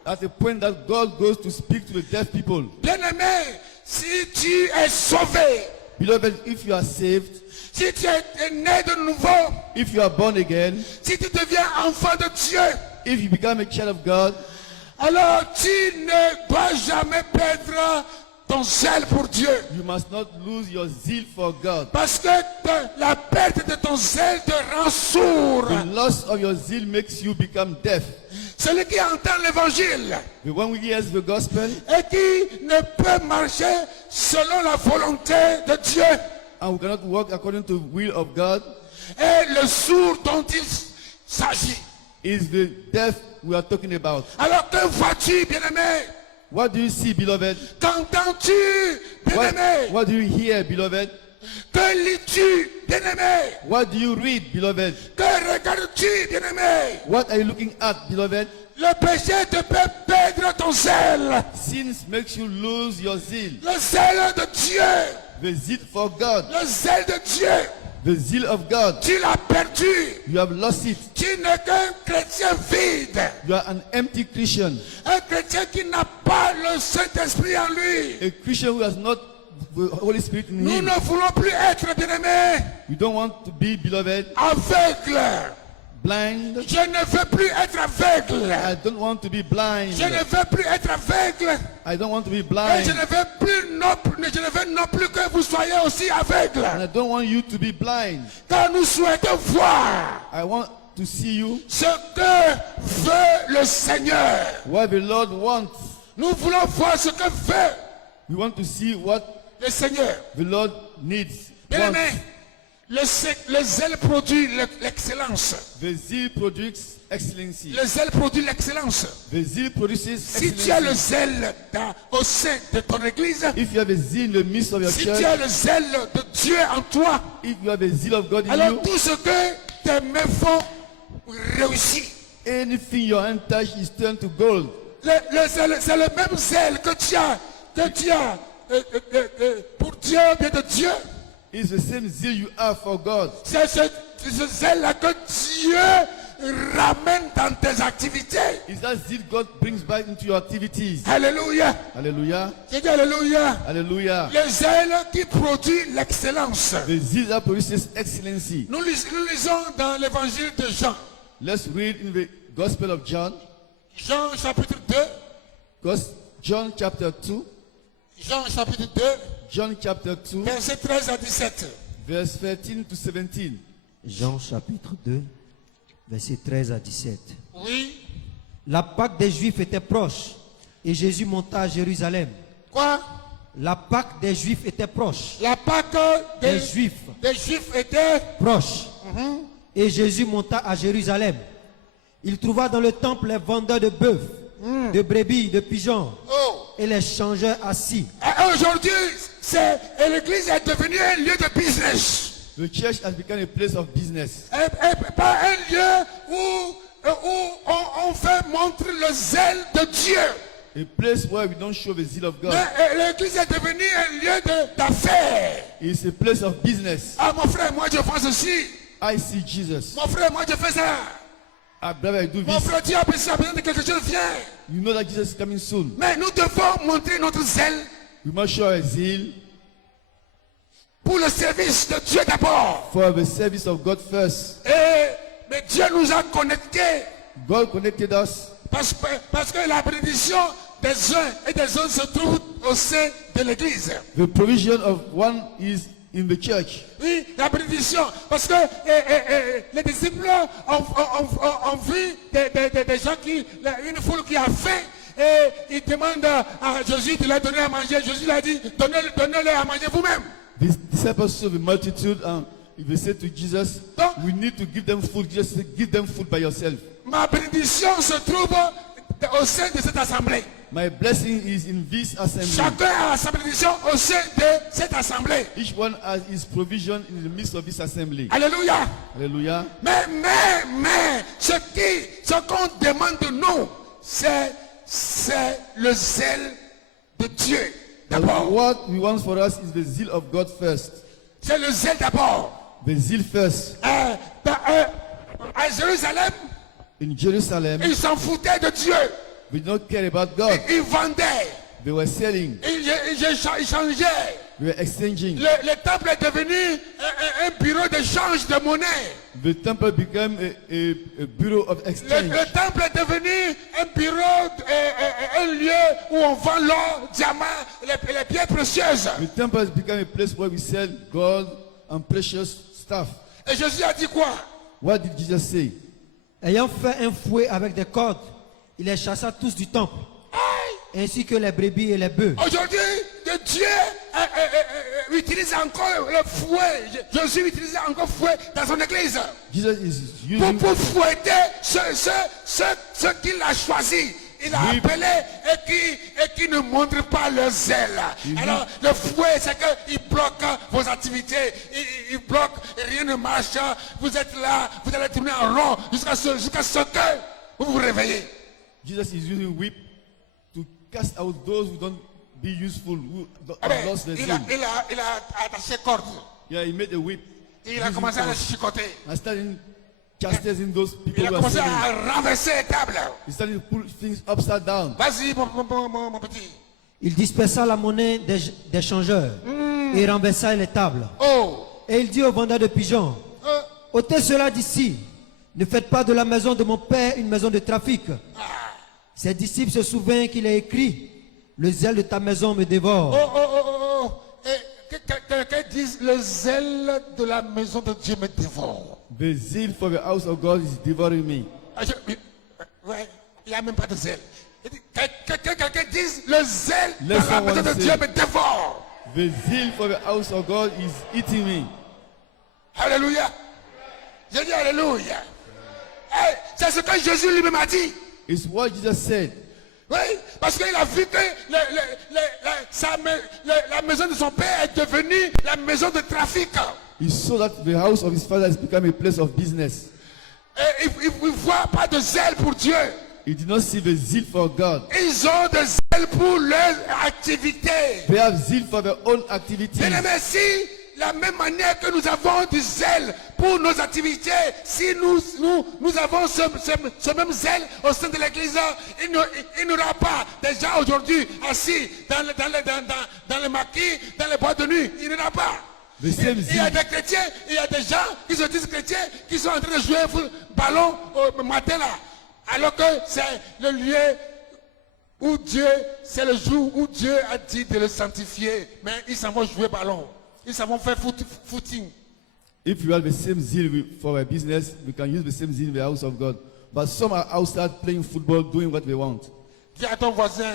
At the point that God goes to speak to the deaf people. Bien-aimé, si tu es sauvé, Beloved, if you are saved, si tu es né de nouveau, if you are born again, si tu deviens enfant de Dieu, if you become a child of God, alors tu ne dois jamais perdre ton zèle pour Dieu. you must not lose your zeal for God. Parce que la perte de ton zèle te rend sourd. The loss of your zeal makes you become deaf. Celui qui entend l'évangile The one who hears the gospel et qui ne peut marcher selon la volonté de Dieu and who cannot walk according to the will of God est le sourd dont il s'agit. is the deaf we are talking about. Alors que vois-tu, bien-aimé? What do you see, beloved? Qu'entends-tu, bien-aimé? What do you hear, beloved? Que lis-tu, bien-aimé? What do you read, beloved? Que regardes-tu, bien-aimé? What are you looking at, beloved? Le péché te fait perdre ton zèle. Sins makes you lose your zeal. Le zèle de Dieu. The zeal for God. Le zèle de Dieu. The zeal of God, Tu l'as perdu. you have lost it. Tu n'es qu'un chrétien vide. You are an empty Christian. Un chrétien qui n'a pas le Saint-Esprit en lui. A Christian who has not the Holy Spirit in Nous him. ne voulons plus être, bien-aimés, You don't want to be, beloved, aveugles. blind. Je ne veux plus être aveugle. I don't want to be blind. Je ne veux plus être aveugle. I don't want to be Et blind. je ne veux non plus que vous soyez aussi And aveugles. I don't want you to be blind. Car nous souhaitons voir I want to see you ce que veut le Seigneur. what the Lord wants. Nous voulons voir ce que veut We want to see what le Seigneur. the Lord needs. Bien-aimés, Wants. le zèle produit l'excellence. The zeal produces excellency. Le zèle produit l'excellence. The zeal produces Si tu as le excellency. zèle au sein de ton église, If you have a zeal in the midst of your si church, tu as le zèle de Dieu en toi, if you have a zeal of God in alors you, tout ce que tes mains font réussit. anything your hand touch is turned to gold. C'est le même zèle que tu as pour Dieu, bien de Dieu. It's the same zeal you have for God. C'est ce zèle-là que Dieu ramène dans tes activités. It's that zeal God brings back into your activities. Alléluia. Hallelujah. J'ai dit alléluia. Hallelujah. Le zèle qui produit l'excellence. The zeal that produces excellency. Nous lisons dans l'évangile de Jean. Let's read in the Gospel of John. Jean chapitre 2. John chapter 2. Jean chapitre 2. John chapter 2, Verset 13 à 17. verse 13 to 17. Jean chapitre 2, versets 13 à 17. Oui. La Pâque des Juifs était proche et Jésus monta à Jérusalem. Quoi? La Pâque des Juifs était proche. La Pâque Des Juifs des Juifs était. proche. Et Jésus monta à Jérusalem. Il trouva dans le temple les vendeurs de bœufs, de brebis, de pigeons Oh. et les changeurs assis. Et aujourd'hui, l'église est devenue un lieu de business. The church has become a place of business. Et pas un lieu où on fait montrer le zèle de Dieu. A place where we don't show the zeal of God. Mais l'église est devenue un lieu d'affaires. It's a place of business. Ah, mon frère, moi je fais ceci. I see Jesus. Mon frère, moi je fais ça. Ah, brother, I do Mon this. frère, tu as besoin de quelque chose, viens. You know that Jesus is coming soon. Mais nous devons montrer notre zèle We must show our zeal pour le service de Dieu d'abord. for the service of God first. Mais Dieu nous a connectés God connected us parce que la bénédiction des uns et des autres se trouve au sein de l'église. The provision of one is in the church. Oui, la bénédiction. Parce que les disciples ont vu des gens une foule qui a faim. Et ils demandent à Jésus de leur donner à manger. Jésus leur a dit, donnez-leur à manger vous-même. These disciples saw the multitude and they said to Jesus, Donc- we need to give them food. Jesus said, give them food by yourself. Ma bénédiction se trouve au sein de cette assemblée. My blessing is in this assembly. Chacun a sa bénédiction au sein de cette assemblée. Each one has his provision in the midst of this assembly. Alléluia. Hallelujah. Mais, ce qu'on demande de nous, c'est le zèle de Dieu But d'abord. what we want for us is the zeal of God first. C'est le zèle d'abord. The zeal first. À Jérusalem, In Jerusalem, ils s'en foutaient de Dieu. we don't care about God. Ils vendaient, They were selling. ils changeaient. They were exchanging. Le temple est devenu un bureau d'échange de monnaie. The temple became a bureau of exchange. Le temple est devenu un bureau, un lieu où on vend l'or, diamants, les pierres précieuses. The temple has become a place where we sell gold and precious stuff. Et Jésus a dit quoi? What did Jesus say? Ayant fait un fouet avec des cordes, il les chassa tous du temple, ainsi que les brebis et les bœufs. Aujourd'hui, Dieu utilise encore le fouet. Jésus utilise encore le fouet dans son église. Jesus is using Pour fouetter ceux qu'il a choisis. Il a appelé et qui ne montrent pas leur zèle. Alors, le fouet, c'est qu'il bloque vos activités. Il bloque, rien ne marche. Vous êtes là, vous allez tourner en rond jusqu'à ce que vous vous réveillez. Jesus is using whip to cast out those who don't be useful, who Ah ben, have lost their il zeal. a attaché corde. Yeah, he made a whip. Il a commencé à les chicoter. and started chastising those people Il a who are commencé sinning. à renverser les tables. He started to put things upside down. Vas-y, mon petit. Il dispersa la monnaie des changeurs et renversa les tables. Oh. Et il dit aux vendeurs de pigeons, ôtez cela d'ici. Ne faites pas de la maison de mon père une maison de trafic. Ses disciples se souvinrent qu'il a écrit, le zèle de ta maison me dévore. Oh. Et quelqu'un dise, le zèle de la maison de Dieu me dévore. The zeal for the house of God is devouring me. Ouais, il n'y a même pas de zèle. Quelqu'un dise, le zèle de Let la maison someone de say, Dieu me dévore. The zeal for the house of God is eating me. Alléluia. J'ai dit alléluia. Hey, c'est ce que Jésus lui-même a dit. It's what Jesus said. Oui, parce qu'il a vu que la maison de son père est devenue la maison de trafic. He saw that the house of his father has become a place of business. Et il ne voit pas de zèle pour Dieu. He did not see the zeal for God. Ils ont de zèle pour leur activité. They have zeal for their own activities. Bien aimé, si la même manière que nous avons du zèle pour nos activités, si nous avons ce même zèle au sein de l'église, il n'y aura pas des gens aujourd'hui assis dans les maquis, dans les boîtes de nuit. Il n'y en a pas. The same Il y a zeal. des chrétiens, il y a des gens qui se disent chrétiens, qui sont en train de jouer au ballon au matin là. Alors que c'est le lieu où Dieu, c'est le jour où Dieu a dit de le sanctifier. Mais ils s'en vont jouer ballon. Ils s'en vont faire footing. If you have the same zeal for a business, we can use the same zeal in the house of God. But some are outside playing football, doing what they want. Dis à ton voisin,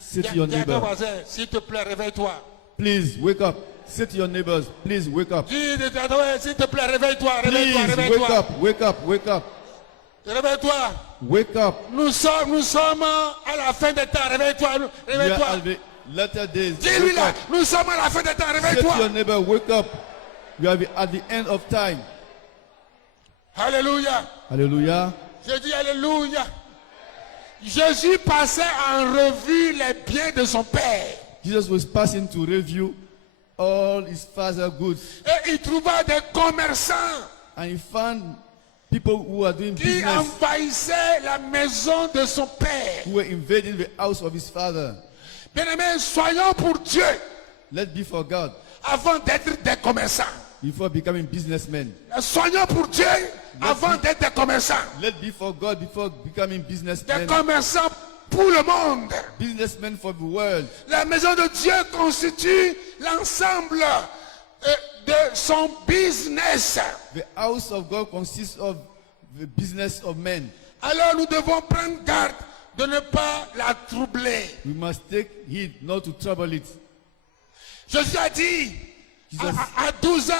Sit dis your à ton neighbor. voisin, s'il te plaît, réveille-toi. Please wake up. Say to your neighbors, please wake up. Dis à ton voisin, s'il te plaît, réveille-toi, réveille-toi, Please wake réveille-toi. up, wake up, wake up, Réveille-toi. wake up. Nous sommes à la fin des temps, réveille-toi, We are réveille-toi. at the latter days. Dis-lui Wake là, up. nous sommes à la fin des temps, Say to réveille-toi. your neighbor, wake up. We are at the end of time. Alléluia. Hallelujah. Je dis alléluia. Jésus passait en revue les biens de son père. Jesus was passing to review all his father's goods. Et il trouva des commerçants And he found people who are doing qui business, envahissaient la maison de son père. who were invading the house of his father. Bien-aimés, soyons pour Dieu Let's be for God avant d'être des commerçants. before becoming businessmen. Soyons pour Dieu avant d'être des commerçants. Let's be for God before becoming Des businessmen. commerçants pour le monde. Businessmen for the world. La maison de Dieu constitue l'ensemble de son business. The house of God consists of the business of men. Alors nous devons prendre garde de ne pas la troubler. We must take heed not to trouble it. Jésus a dit à 12 ans,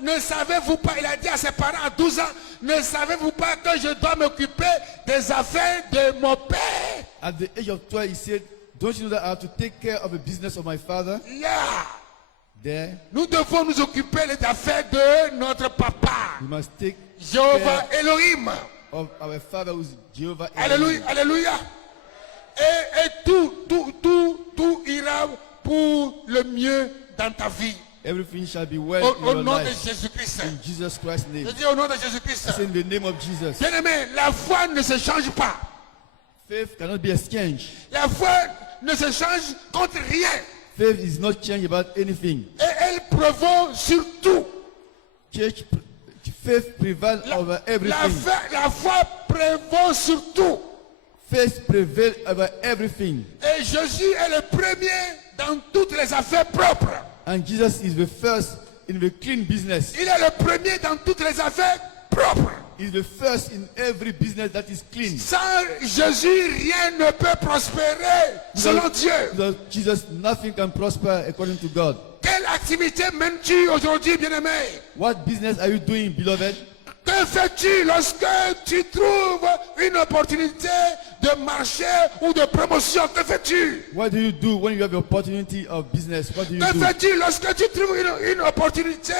ne savez-vous pas, il a dit à ses parents à 12 ans, ne savez-vous pas que je dois m'occuper des affaires de mon père? At the age of 12, he said, don't you know that I have to take care of the business of my father? Yeah. There, Nous devons nous occuper des affaires de notre papa, we must take Jéhovah care Elohim. of our father who's Jehovah. Alléluia, Elohim. alléluia. Et tout ira pour le mieux dans ta vie. Everything shall be well in Au your nom de life. Jésus-Christ. In Jesus Christ's name. Je dis au nom de Jésus-Christ. It's in the name of Jesus. Bien-aimé, la foi ne se change pas. Faith cannot be exchanged. La foi ne se change contre rien. Faith is not changed about anything. Et elle prévaut sur tout. Faith prevails over everything. La foi prévaut sur tout. Faith prevails over everything. Et Jésus est le premier dans toutes les affaires propres. And Jesus is the first in the clean business. Il est le premier dans toutes les affaires propres. He's the first in every business that is clean. Sans Jésus, rien ne peut prospérer selon Dieu. Without Jesus, nothing can prosper according to God. Quelle activité mènes-tu aujourd'hui, bien-aimé? What business are you doing, beloved? Que fais-tu lorsque tu trouves une opportunité de marché ou de promotion? Que fais-tu? What do you do when you have the opportunity of business? What do you Que do? fais-tu lorsque tu trouves une opportunité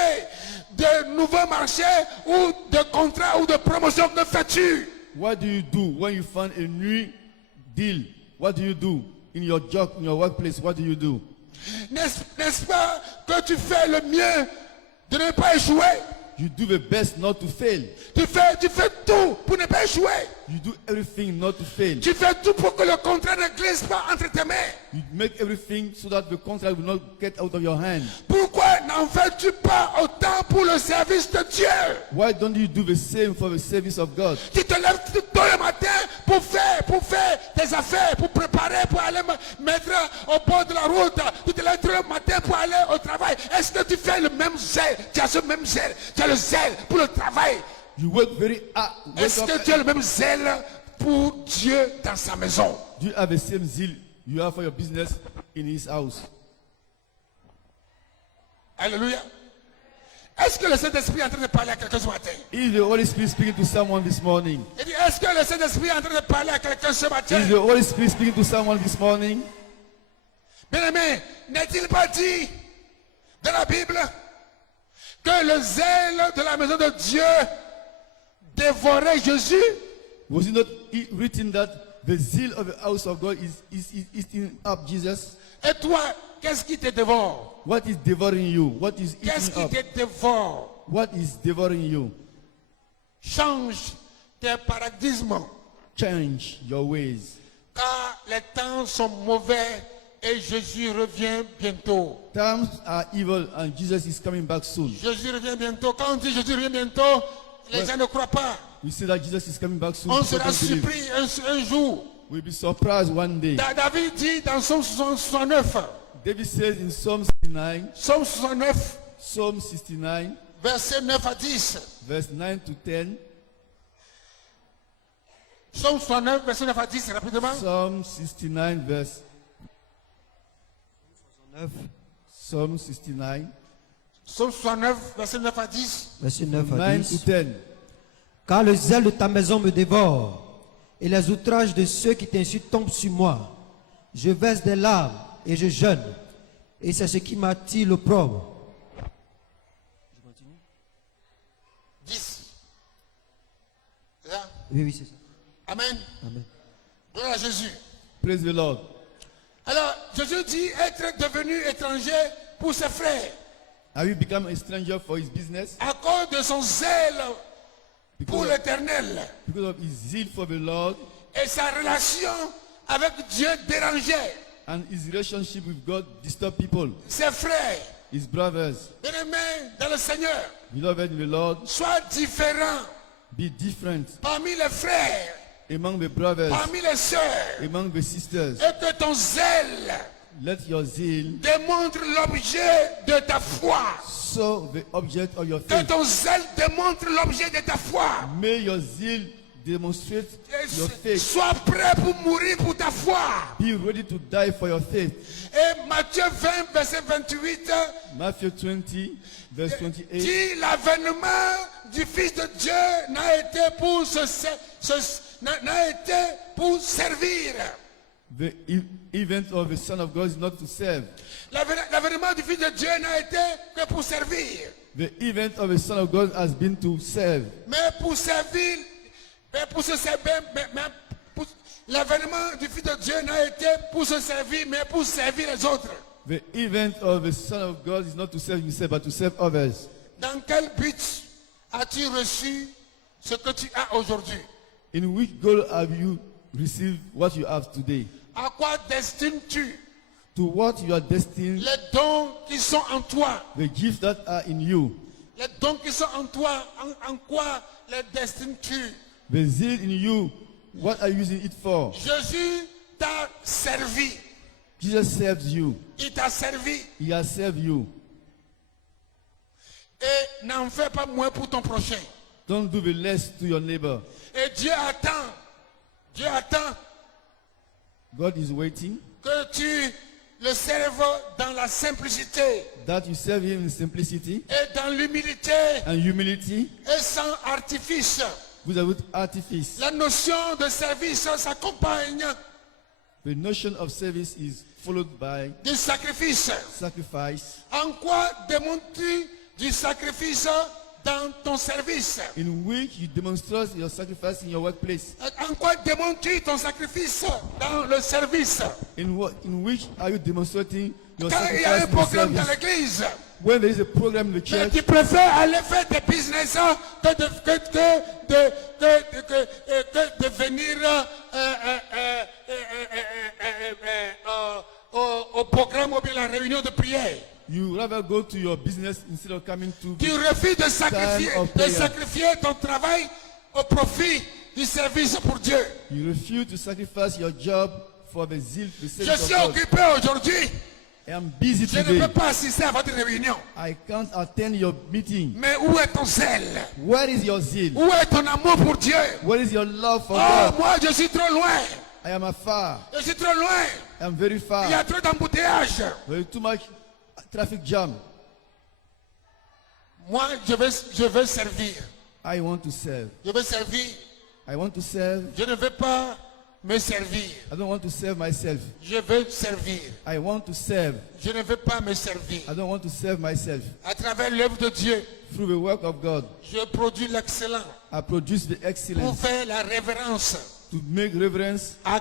de nouveau marché ou de contrat ou de promotion? Que fais-tu? What do you do when you find a new deal? What do you do in your job, in your workplace? What do you do? N'est-ce pas que tu fais le mieux de ne pas échouer. You do the best not to fail. Tu fais tout pour ne pas échouer. You do everything not to fail. Tu fais tout pour que le contrat ne glisse pas entre tes mains. You make everything so that the contract will not get out of your hand. Pourquoi n'en fais-tu pas autant pour le service de Dieu? Why don't you do the same for the service of God? Tu te lèves tôt le matin pour faire tes affaires, pour préparer, pour aller mettre au bord de la route. Tu te lèves tôt le matin pour aller au travail. Est-ce que tu fais le même zèle? Tu as ce même zèle. Tu as le zèle pour le travail. You work very hard. Est-ce que tu as le même zèle pour Dieu dans sa maison? Do you have the same zeal you have for your business in his house? Alléluia. Est-ce que le Saint-Esprit est en train de parler à quelqu'un ce matin? Is the Holy Spirit speaking to someone this morning? Il dit, est-ce que le Saint-Esprit est en train de parler à quelqu'un ce matin? Is the Holy Spirit speaking to someone this morning? Bien-aimé, n'est-il pas dit dans la Bible que le zèle de la maison de Dieu dévorait Jésus? Was it not written that the zeal of the house of God is eating up Jesus? Et toi, qu'est-ce qui te dévore? What is devouring you? What is Qu'est-ce eating qui up? te dévore? What is devouring you? Change tes paradigmes, Change your ways. car les temps sont mauvais et Jésus revient bientôt. Times are evil and Jesus is coming back soon. Jésus revient bientôt. Quand on dit Jésus revient bientôt, les gens ne croient pas. We say that Jesus is coming back soon. On People sera don't believe. surpris un jour. We'll be surprised one day. David dit dans Psaume 69, David says in Psalm 69, Psaume 69, Psalm 69, verset 9 à 10. verse 9 to 10, Psaume 69, verset 9 à 10, rapidement. Psalm 69, verse 9, Psalm 69, Psaume 69, verset 9 à 10. verset 9 à 9 to 10. 10. Car le zèle de ta maison me dévore, et les outrages de ceux qui t'insultent tombent sur moi. Je verse des larmes et je jeûne, et c'est ce qui m'attire l'opprobre. 10. C'est ça? Oui, oui, c'est ça. Amen. Amen. Gloire à Jésus. Praise the Lord. Alors, Jésus dit être devenu étranger pour ses frères Have you become a stranger for his business? à cause de son zèle pour l'éternel Because of his zeal for the Lord et sa relation avec Dieu dérangeait. and his relationship with God disturb people. Ses frères, His brothers, bien-aimés dans le Seigneur, beloved in the Lord, soient différents be different parmi les frères, among the brothers, parmi les sœurs, among the sisters. et que ton zèle Let your zeal démontre l'objet de ta foi. show the object of your Que faith. ton zèle démontre l'objet de ta foi. May your zeal demonstrate your faith. Sois prêt pour mourir pour ta foi. Be ready to die for your faith. Et Matthieu 20, verset 28, Matthew 20, verse 28. dit l'avènement du Fils de Dieu n'a été pour servir. The event of the Son of God is not to serve. L'avènement du Fils de Dieu n'a été que pour servir. The event of the Son of God has been to serve. Mais pour servir, l'avènement du Fils de Dieu n'a été pour se servir, mais pour servir les autres. The event of the Son of God is not to serve himself, but to serve others. Dans quel but as-tu reçu ce que tu as aujourd'hui? In which goal have you received what you have today? À quoi destines-tu To what you are destined, les dons qui sont en toi? the gifts that are in you, Les dons qui sont en toi, en quoi les destines-tu? the zeal in you, what are you using it for? Jésus t'a servi. Jesus serves you. Il t'a servi. He has served you. Et n'en fais pas moins pour ton prochain. Don't do the less to your neighbor. Et Dieu attend God is waiting que tu le serves dans la simplicité that you serve him in simplicity et dans l'humilité and humility et sans artifice. without artifice. La notion de service s'accompagne The notion of service is followed by du sacrifice. sacrifice. En quoi démontres-tu du sacrifice dans ton service? In which you demonstrate your sacrifice in your workplace. En quoi démontres-tu ton sacrifice dans le service? In which are you demonstrating your Quand il y a un sacrifice in programme dans service? l'église, when there is a program in the Mais church, tu préfères aller faire des business que de venir au programme ou bien la réunion de prière. you rather go to your business instead of coming to Tu refuses de of prayer. sacrifier ton travail au profit du service pour Dieu. You refuse to sacrifice your job for the zeal, the Je service suis of God. occupé aujourd'hui. I am busy Je ne today. peux pas assister à votre réunion. I can't attend your meeting. Mais où est ton zèle? Where is your zeal? Où est ton amour pour Dieu? Where is your love for Oh, God? moi je suis trop loin. I am afar. Je suis trop loin. I am very Il y far. a trop d'embouteillages. There is too much traffic jam. Moi, je veux servir. I want to serve. Je veux servir. I want to serve. Je ne veux pas me servir. I don't want to serve myself. Je veux servir. I want to serve. Je ne veux pas me servir. I don't want to serve myself. À travers l'œuvre de Dieu, Through the work of God, je produis l'excellent I produce the pour excellence faire la révérence to make reverence à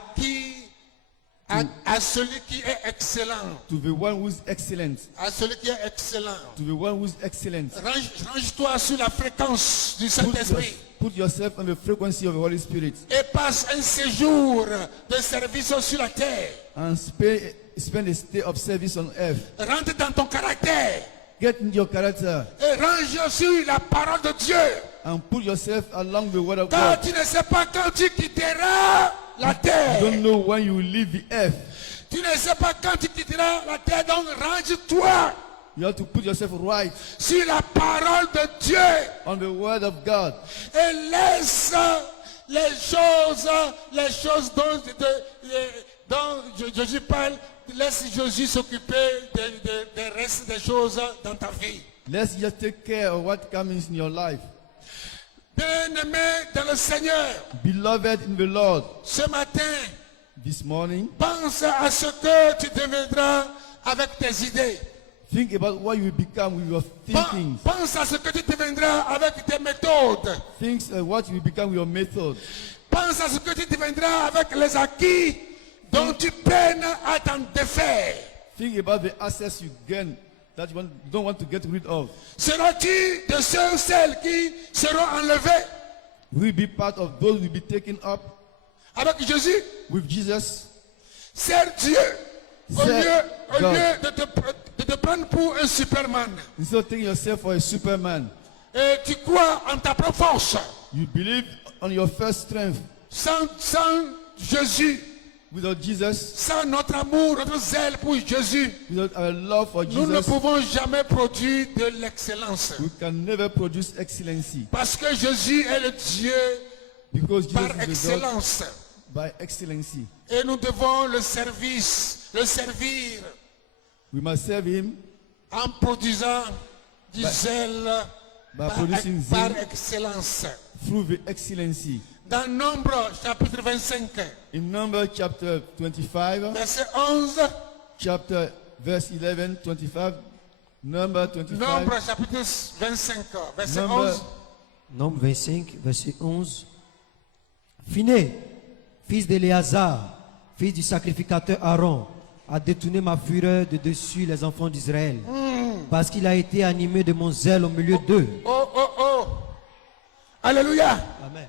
celui qui est excellent. to the one who is excellent. À celui qui est excellent. To the one who is excellent. Range-toi sur la fréquence du Saint-Esprit Put yourself on the frequency of the Holy Spirit et passe un séjour de service sur la terre. and spend a stay of service on earth. Rentre dans ton caractère Get in your character et range sur la parole de Dieu. and put yourself along the word of Car God. tu ne sais pas quand tu quitteras la You terre. don't know when you will leave the earth. Tu ne sais pas quand tu quitteras la terre. Donc range-toi You have to put yourself right sur la parole de Dieu on the word of God et laisse les choses dont Jésus parle. Laisse Jésus s'occuper des restes des choses dans ta vie. Let's just take care of what comes in your life. Bien-aimé dans le Seigneur, Beloved in the Lord, ce matin, this morning, pense à ce que tu deviendras avec tes idées. think about what you will become with your thinking. Pense à ce que tu deviendras avec tes méthodes. Think what you will become with your method. Pense à ce que tu deviendras avec les acquis dont tu peines à t'en défaire. Think about the assets you gain that you don't want to get rid of. Seras-tu de ceux ou celles qui seront enlevés Will you be part of those who will be taken up avec Jésus? with Jesus? Sers Dieu au Serve lieu God. de te prendre pour un Superman. Instead of taking yourself for a Superman, Et tu crois en ta propre force. you believe on your first strength. Sans Jésus, Without Jesus, sans notre amour, notre zèle pour Jésus, without our love for nous ne Jesus, pouvons jamais produire de l'excellence. we can never produce excellency. Parce que Jésus est le Dieu Because par Jesus is the God excellence. by excellency. Et nous devons le servir We must serve Him en produisant du zèle by producing par zeal excellence. through the excellency. Dans Nombre chapitre 25, In Numbers chapter 25, verset 11, verse 11, 25, Number 25, Nombre chapitre 25, verset Number 11. Nombre 25, verset 11. Phiné, fils d'Éléazar, fils du sacrificateur Aaron, a détourné ma fureur de dessus les enfants d'Israël, parce qu'il a été animé de mon zèle au milieu d'eux. Oh, oh, oh. Alléluia. Amen.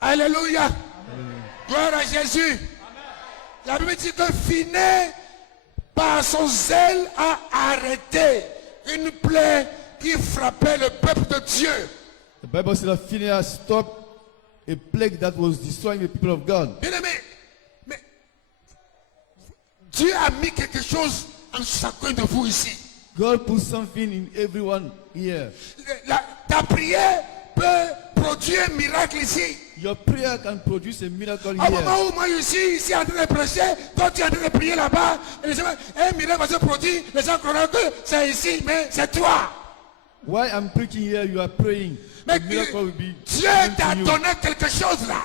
Alléluia. Gloire à Jésus. La Bible dit que Phiné, par son zèle, a arrêté une plaie qui frappait le peuple de Dieu. the Bible says that Phinehas stopped a plague that was destroying the people of God. Bien aimé, mais Dieu a mis quelque chose en chacun de vous ici. God put something in everyone here. Ta prière peut produire un miracle ici. Your prayer can produce a miracle Au here. moment où moi je suis ici en train de prêcher, toi tu es en train de prier là-bas, et les gens, un miracle va se produire, les gens croiront que c'est ici, mais c'est toi. While I'm preaching here, you are praying. Mais A miracle will be Dieu given t'a to you. donné quelque chose là.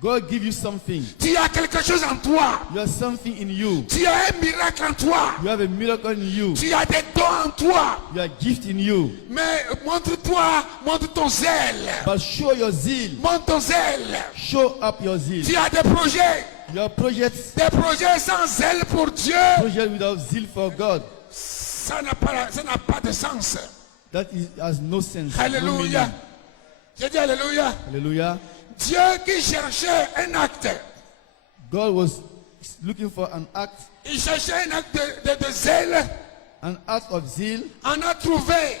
God give you something. Tu as quelque chose en toi. You have something in you. Tu as un miracle en toi. You have a miracle in you. Tu as des dons en toi. You have gift in you. Mais montre-toi, montre ton zèle. But show your zeal. Montre ton zèle. Show up your zeal. Tu as des projets. Your projects, Des projets sans zèle pour Dieu. project without zeal for God. ça n'a pas de sens. That has no sense. No Alléluia. meaning. J'ai dit Alléluia. Hallelujah. Dieu qui cherchait un acte. God was looking for an act, Il cherchait un acte de zèle. an act of zeal. On a trouvé.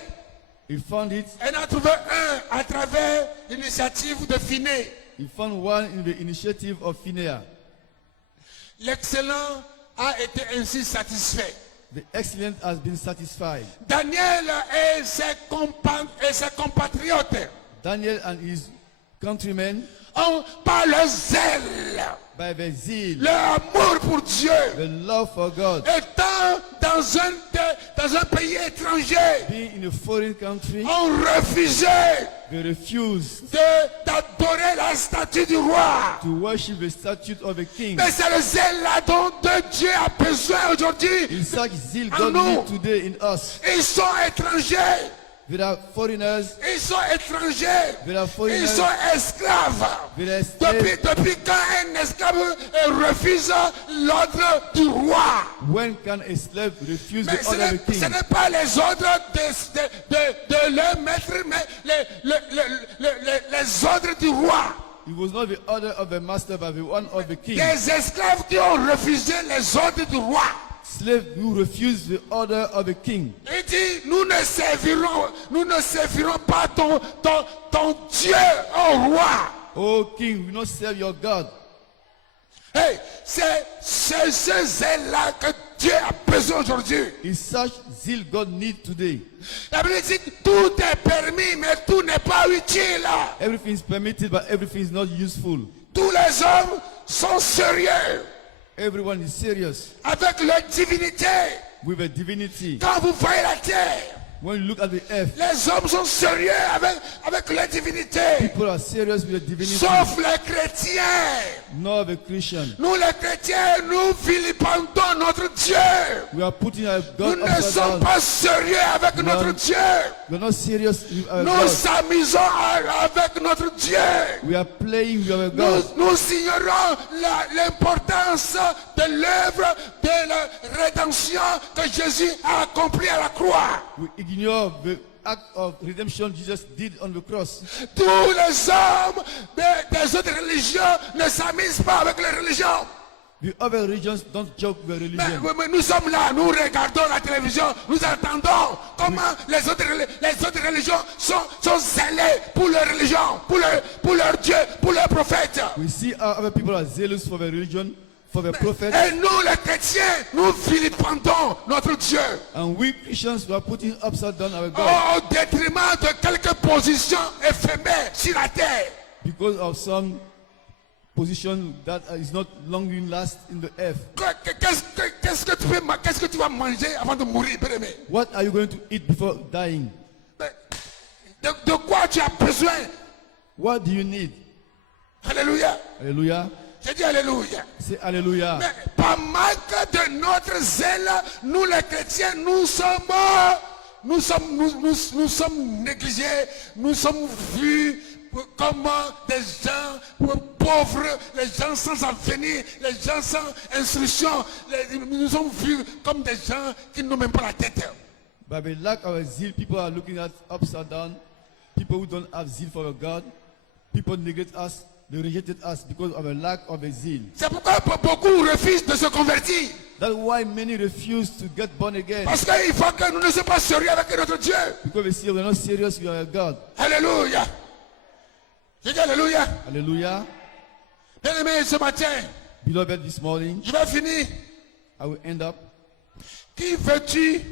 He found it. On a trouvé un à travers l'initiative de Finé. He found one in the initiative of Phinehas. L'excellent a été ainsi satisfait. The excellent has been satisfied. Daniel et ses compatriotes Daniel and his countrymen, ont, par leur zèle, by their zeal, leur amour pour Dieu, the love for God, étant dans un pays étranger, being in a foreign country, ont refusé they refused d'adorer la statue du roi. to worship the statue of a king. Mais c'est le zèle là dont Dieu a besoin aujourd'hui. It's such zeal And God no. needs today in us. Ils sont étrangers. There are foreigners, Ils sont étrangers. there are Ils foreigners, sont esclaves. there are slaves. Depuis quand un esclave refuse l'ordre du roi? When can a slave refuse Mais the order of a ce king? n'est pas les ordres de leur maître, mais les ordres du roi. It was not the order of the master, but the one of the king. Les esclaves qui ont refusé les ordres du roi. Slaves who refuse the order of the king. Il dit, nous ne servirons pas ton Dieu, oh roi. Oh king, we will not serve your God. Hey, c'est ce zèle-là que Dieu a besoin aujourd'hui. It's such zeal God needs today. La Bible dit que tout est permis, mais tout n'est pas utile. Everything is permitted, but everything is not useful. Tous les hommes sont sérieux Everyone is serious avec leur divinité. with a divinity. Quand vous voyez la terre, When you look at the earth, les hommes sont sérieux avec leur divinité. people are serious with the divinity. Sauf les chrétiens. Nor the Christian. Nous les chrétiens, nous vilipendons notre Dieu. We are putting our Nous God ne upside sommes down. pas sérieux avec notre Dieu. We are not serious with our Nous God. s'amusons avec notre Dieu. We are playing with our God. Nous ignorons l'importance de l'œuvre de la rédemption que Jésus a accomplie à la croix. We ignore the act of redemption Jesus did on the cross. Tous les hommes des autres religions ne s'amusent pas avec les religions. The other religions don't joke with religion. Mais nous sommes là, nous regardons la télévision, nous entendons comment les autres religions sont zélées pour leur religion, pour leur Dieu, pour leur prophète. We see how other people are zealous for their religion, for their prophets. Et nous les chrétiens, nous vilipendons notre Dieu. And we Christians, we are putting upside down our God Au détriment de quelques positions éphémères sur la terre. because of some position that is not long in last in the earth. Qu'est-ce que tu vas manger avant de mourir, bien-aimé? What are you going to eat before dying? De quoi tu as besoin? What do you need? Alléluia. Hallelujah. J'ai dit alléluia. Say hallelujah. Mais par manque de notre zèle, nous les chrétiens, nous sommes négligés, nous sommes vus comme des gens pauvres, les gens sans avenir, les gens sans instruction. Nous sommes vus comme des gens qui n'ont même pas la tête. By the lack of zeal, people are looking at upside down. People who don't have zeal for God. People neglect us. They rejected us because of a lack of a zeal. C'est pourquoi beaucoup refusent de se convertir. That's why many refuse to get born again. Parce qu'il faut que nous ne soyons pas sérieux avec notre Dieu. Because they see we're not serious with our God. Alléluia. Je dis alléluia. Hallelujah. Bien-aimé, ce matin, Beloved, this morning, je vais finir. I will end up. Qui veux-tu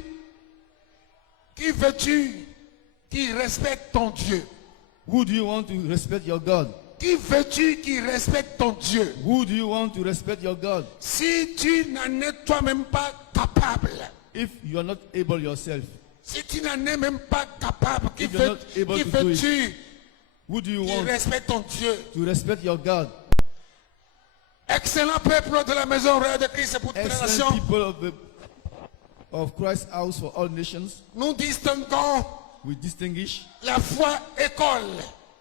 qui respecte ton Dieu? Who do you want to respect your God? Qui veux-tu qui respecte ton Dieu? Who do you want to respect your God? Si tu n'en es toi-même pas capable, If you are not able yourself, si tu n'en es même pas capable, qui If you're not able to do veux-tu who do you qui want respecte ton Dieu? to respect your God? Excellent peuple de la maison royale de Christ pour toutes les Excellent nations. people of Christ's house for all nations. Nous distinguons We distinguish la foi école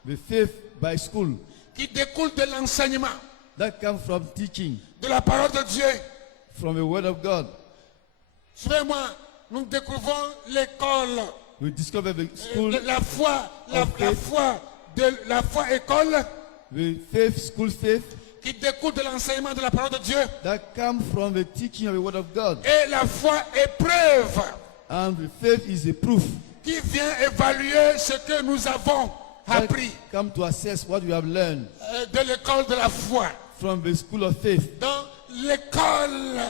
the faith by school qui découle de l'enseignement that comes from teaching, de la parole de Dieu. from the word of God. Suivez-moi nous découvrons l'école, We discover the school, la foi, la foi école the faith, school faith qui découle de l'enseignement de la parole de Dieu. that come from the teaching of the word of God. Et la foi épreuve And the faith is a proof qui vient évaluer ce que nous avons that appris come to assess what we have learned de l'école de la foi. from the school of faith. Dans l'école,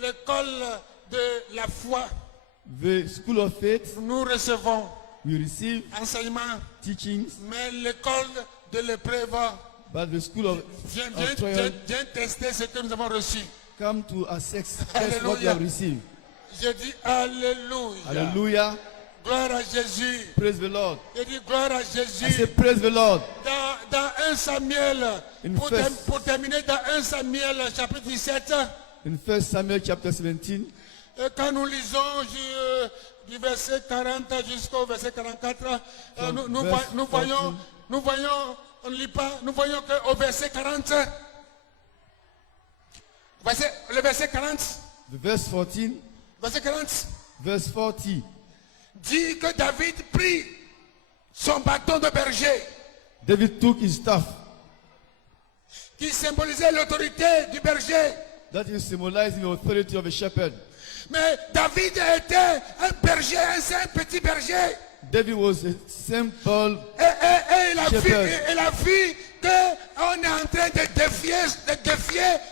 l'école de la foi, The school of faith, nous recevons we receive enseignement, teachings, mais l'école de l'épreuve but the school of trial vient tester ce que nous avons reçu. come to assess test what we Hallelujah. have received. Je dis Alléluia. Hallelujah. Gloire à Jésus. Praise the Lord. Je dis gloire à I say Jésus. praise the Lord. Dans 1 Samuel, In pour, first- pour terminer dans 1 Samuel chapitre 17, In 1 Samuel chapter 17, quand nous lisons du verset 40 jusqu'au verset 44, nous voyons, on ne lit pas, nous voyons qu'au verset 40, le verset 40, the verse 14, verset 40, verse 40, dit que David prit son bâton de berger David took his staff qui symbolisait l'autorité du berger. that is symbolizing the authority of a shepherd. Mais David était un berger, un petit berger. David was a simple Et il a vu, shepherd. qu'on est en train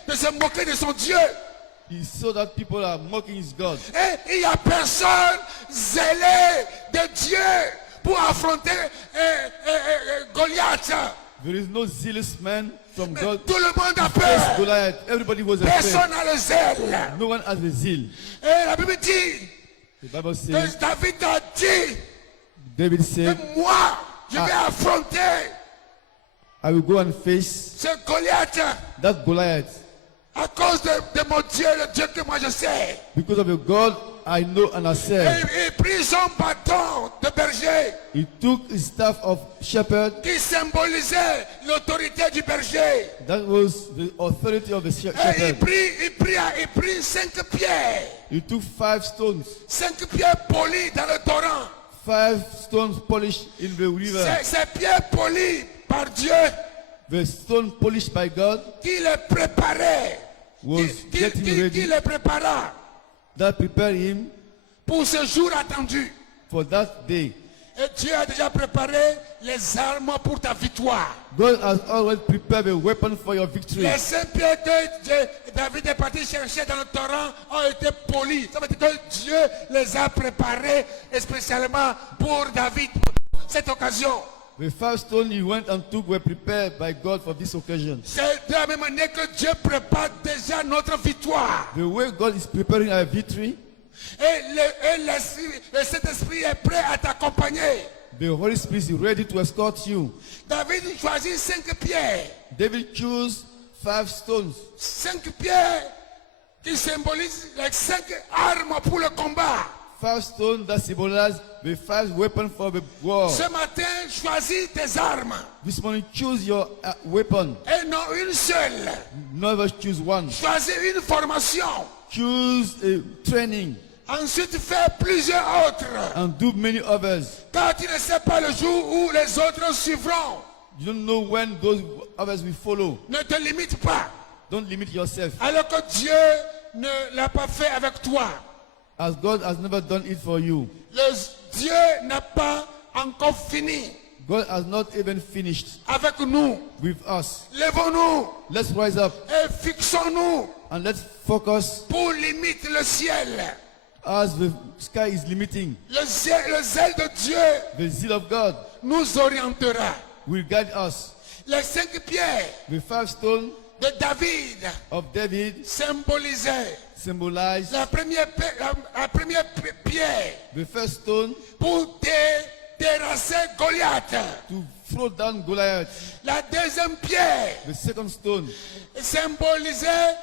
de se moquer de son Dieu. He saw that people are mocking his God. Et il n'y a personne zélé de Dieu pour affronter Goliath. There is no zealous man from God. Tout le monde a Face peur. Goliath. Everybody was Personne afraid. n'a le zèle. No one has the zeal. Et la Bible dit The Bible que says, David a dit David que said, moi, je vais affronter I will go and face ce Goliath that Goliath à cause de mon Dieu, le Dieu que moi je sais. because of the God I know and I Et serve. il prit son bâton de berger He took his staff of shepherd. qui symbolisait l'autorité du berger. That was the authority of the Et shepherd. il prit 5 pierres. He took 5 stones. 5 pierres polies dans le torrent. 5 stones polished in the river. Ces pierres polies par Dieu The stone polished by God qui les préparait. was getting Qui ready. les prépara That prepared him pour ce jour attendu. for that day. Et Dieu a déjà préparé les armes pour ta victoire. God has always prepared a weapon for your victory. Les 5 pierres que David est parti chercher dans le torrent ont été polies. Ça veut dire que Dieu les a préparées spécialement pour David, pour cette occasion. The 5 stones he went and took were prepared by God for this occasion. C'est de la même manière que Dieu prépare déjà notre victoire. The way God is preparing our victory, Et le Saint-Esprit est prêt à t'accompagner. the Holy Spirit is ready to escort you. David choisit 5 pierres. David chose 5 stones. 5 pierres qui symbolisent les 5 armes pour le combat. 5 stones that symbolize the 5 weapons for the war. Ce matin, choisis tes armes. This morning, choose your weapon. Et non une seule. Never choose one. Choisis une formation. Choose a training Ensuite, fais plusieurs autres. and do many others. Car tu ne sais pas le jour où les autres suivront. You don't know when those others will follow. Ne te limite pas. Don't limit yourself. Alors que Dieu ne l'a pas fait avec toi. As God has never done it for you. Dieu n'a pas encore fini God has not even finished avec nous. with us. Lèvons-nous Let's rise up et fixons-nous and let's focus pour limiter le ciel. as the sky is limiting. Le zèle de Dieu The zeal of God nous orientera. will guide us. Les 5 pierres The 5 stones de David of David symbolisaient symbolize la première pierre the first stone pour terrasser Goliath. to throw down Goliath. La deuxième pierre The second stone symbolisait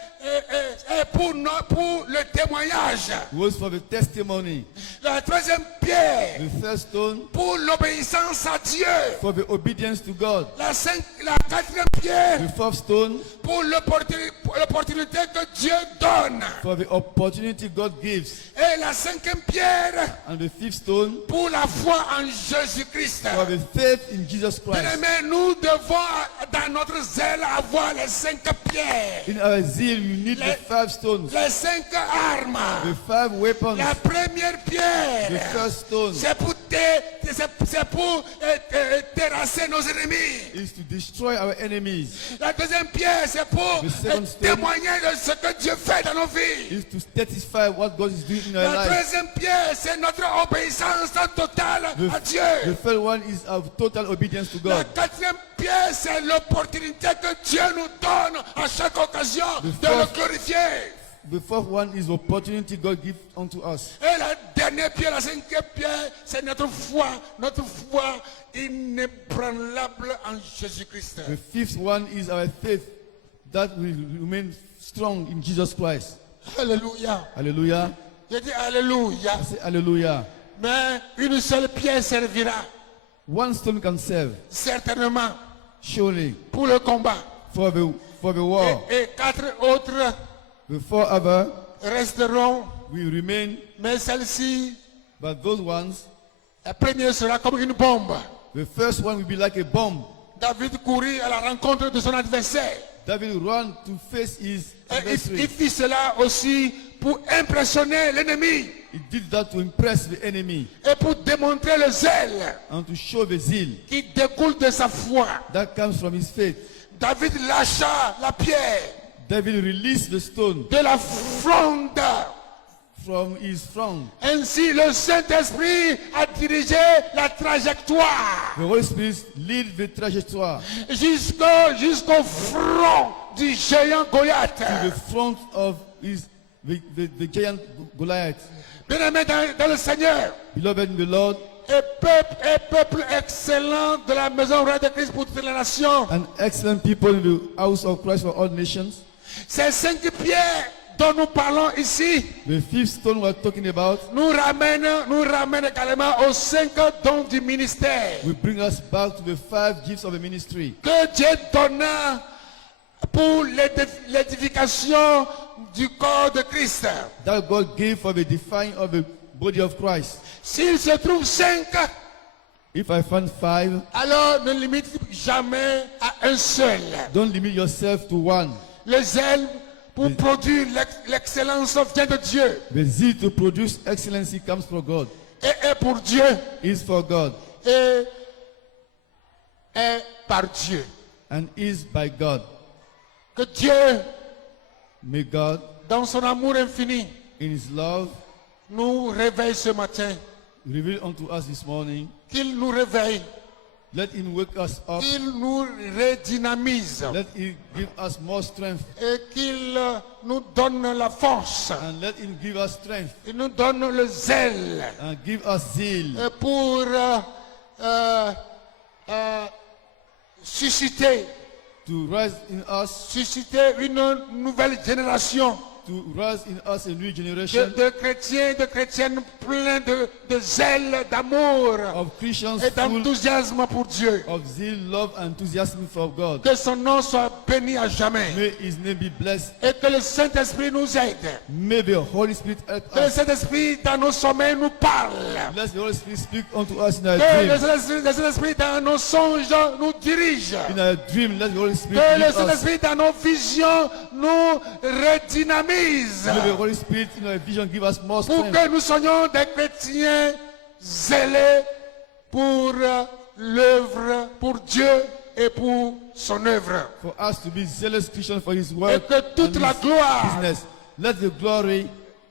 pour le témoignage. was for the testimony. La troisième pierre The third stone pour l'obéissance à Dieu. for the obedience to God. La quatrième pierre The fourth stone pour l'opportunité que Dieu donne. for the opportunity God gives. Et la cinquième pierre And the fifth stone pour la foi en Jésus-Christ. for the faith in Jesus Christ. Bien-aimés, nous devons dans notre zèle avoir les 5 pierres, In our zeal, you need the 5 stones, les 5 armes. the 5 weapons. La première The pierre, first stone c'est pour terrasser nos ennemis. is to destroy our enemies, La deuxième pierre, c'est pour The second stone témoigner de ce que Dieu fait dans nos vies. is to testify what God is doing in our La lives. troisième pierre, c'est notre obéissance totale à The Dieu. third one is our total obedience to La God. quatrième pierre, c'est l'opportunité que Dieu nous donne à chaque occasion de le fourth- glorifier. The fourth one is opportunity God gives unto us. Et la dernière pierre, la cinquième pierre, c'est notre foi inébranlable en Jésus-Christ. The fifth one is our faith that will remain strong in Jesus Christ. Alléluia. Hallelujah. Je dis Alléluia. I say hallelujah. Mais une seule pierre servira One stone can serve, certainement surely, pour le combat. for the war. Et 4 autres The 4 other resteront, will remain, mais celle-ci, but those ones, la première sera comme une bombe. the first one will be like a bomb. David courut à la rencontre de son adversaire. David ran to face his Et il adversary. fit cela aussi pour impressionner l'ennemi He did that to impress the enemy et pour démontrer le zèle and to show the zeal qui découle de sa foi. that comes from his faith. David lâcha la pierre David released the stone de la fronde. from his front. Ainsi, le Saint-Esprit a dirigé la trajectoire The Holy Spirit lead the trajectoire jusqu'au front du géant Goliath. to the front of the giant Goliath. Bien-aimés dans le Seigneur, Beloved in the Lord, et peuple excellent de la maison royale de Christ pour toutes les nations. and excellent people in the house of Christ for all nations. Ces 5 pierres dont nous parlons ici The fifth stone we're talking about nous ramène également aux 5 dons du ministère will bring us back to the 5 gifts of the ministry que Dieu donna pour l'édification du corps de Christ. that God gave for the defying of the body of Christ. S'il se trouve 5, If I find 5, alors ne limite jamais à un seul. don't limit yourself to one. Le zèle pour produire l'excellence vient de Dieu The zeal to produce excellency comes from God, et est pour Dieu is for God, et est par Dieu. and is by God. Que Dieu, May God, dans son amour infini, in His love, nous réveille ce matin. reveal unto us this morning. Qu'il nous réveille, Let Him wake us up. qu'il nous redynamise Let Him give us more strength, et qu'il nous donne la force. and let Him give us strength, Il nous donne le zèle and give us zeal pour susciter to rise in us, susciter une nouvelle génération to rise in us a new generation de chrétiens, de chrétiennes pleins de zèle, d'amour of Christians et full d'enthousiasme pour Dieu. of zeal, love, and enthusiasm for God. Que son nom soit béni à jamais. May His name be blessed. Et que le Saint-Esprit nous aide. May the Holy Spirit help Que le us. Saint-Esprit dans nos sommeils nous parle. Let the Holy Spirit speak unto us in our Que le dream. Saint-Esprit dans nos songes nous dirige. In our dream, let the Holy Spirit Que le lead us. Saint-Esprit dans nos visions nous redynamise. May the Holy Spirit in our vision give us more Pour strength. que nous soyons des chrétiens zélés pour l'œuvre, pour Dieu et pour son œuvre. For us to be zealous Christians for His Et work que toute and la His gloire business. Let the glory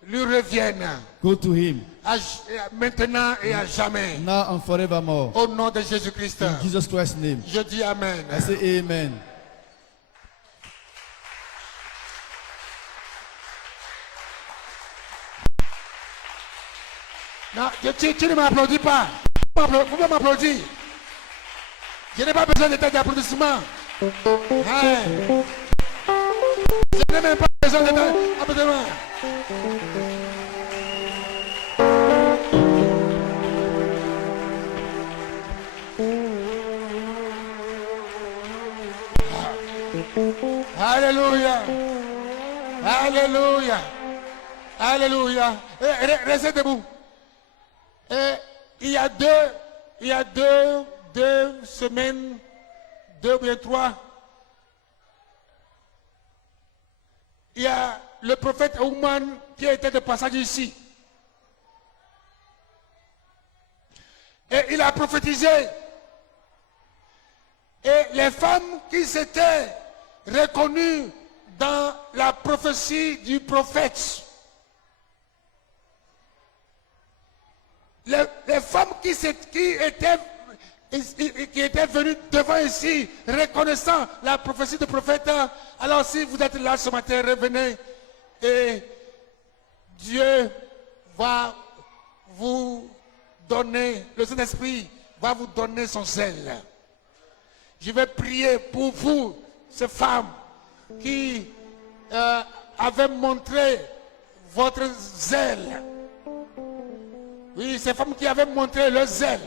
lui revienne go to Him maintenant et à jamais. now and forevermore. Au nom de Jésus-Christ. In Jesus Christ's name. Je dis Amen. I say amen. Non, tu ne m'applaudis pas. Vous pouvez m'applaudir. Je n'ai pas besoin de tes applaudissements. Hein. Je n'ai même pas besoin de tes applaudissements. Alléluia. Alléluia. Alléluia. Restez debout. Et il y a deux semaines, 2 ou bien 3, il y a le prophète Ouman qui était de passage ici. Et il a prophétisé. Et les femmes qui s'étaient reconnues dans la prophétie du prophète, les femmes qui étaient venues devant ici, reconnaissant la prophétie du prophète, alors si vous êtes là ce matin, revenez et Dieu va vous donner, le Saint-Esprit va vous donner son zèle. Je vais prier pour vous, ces femmes qui avaient montré votre zèle. Oui, ces femmes qui avaient montré leur zèle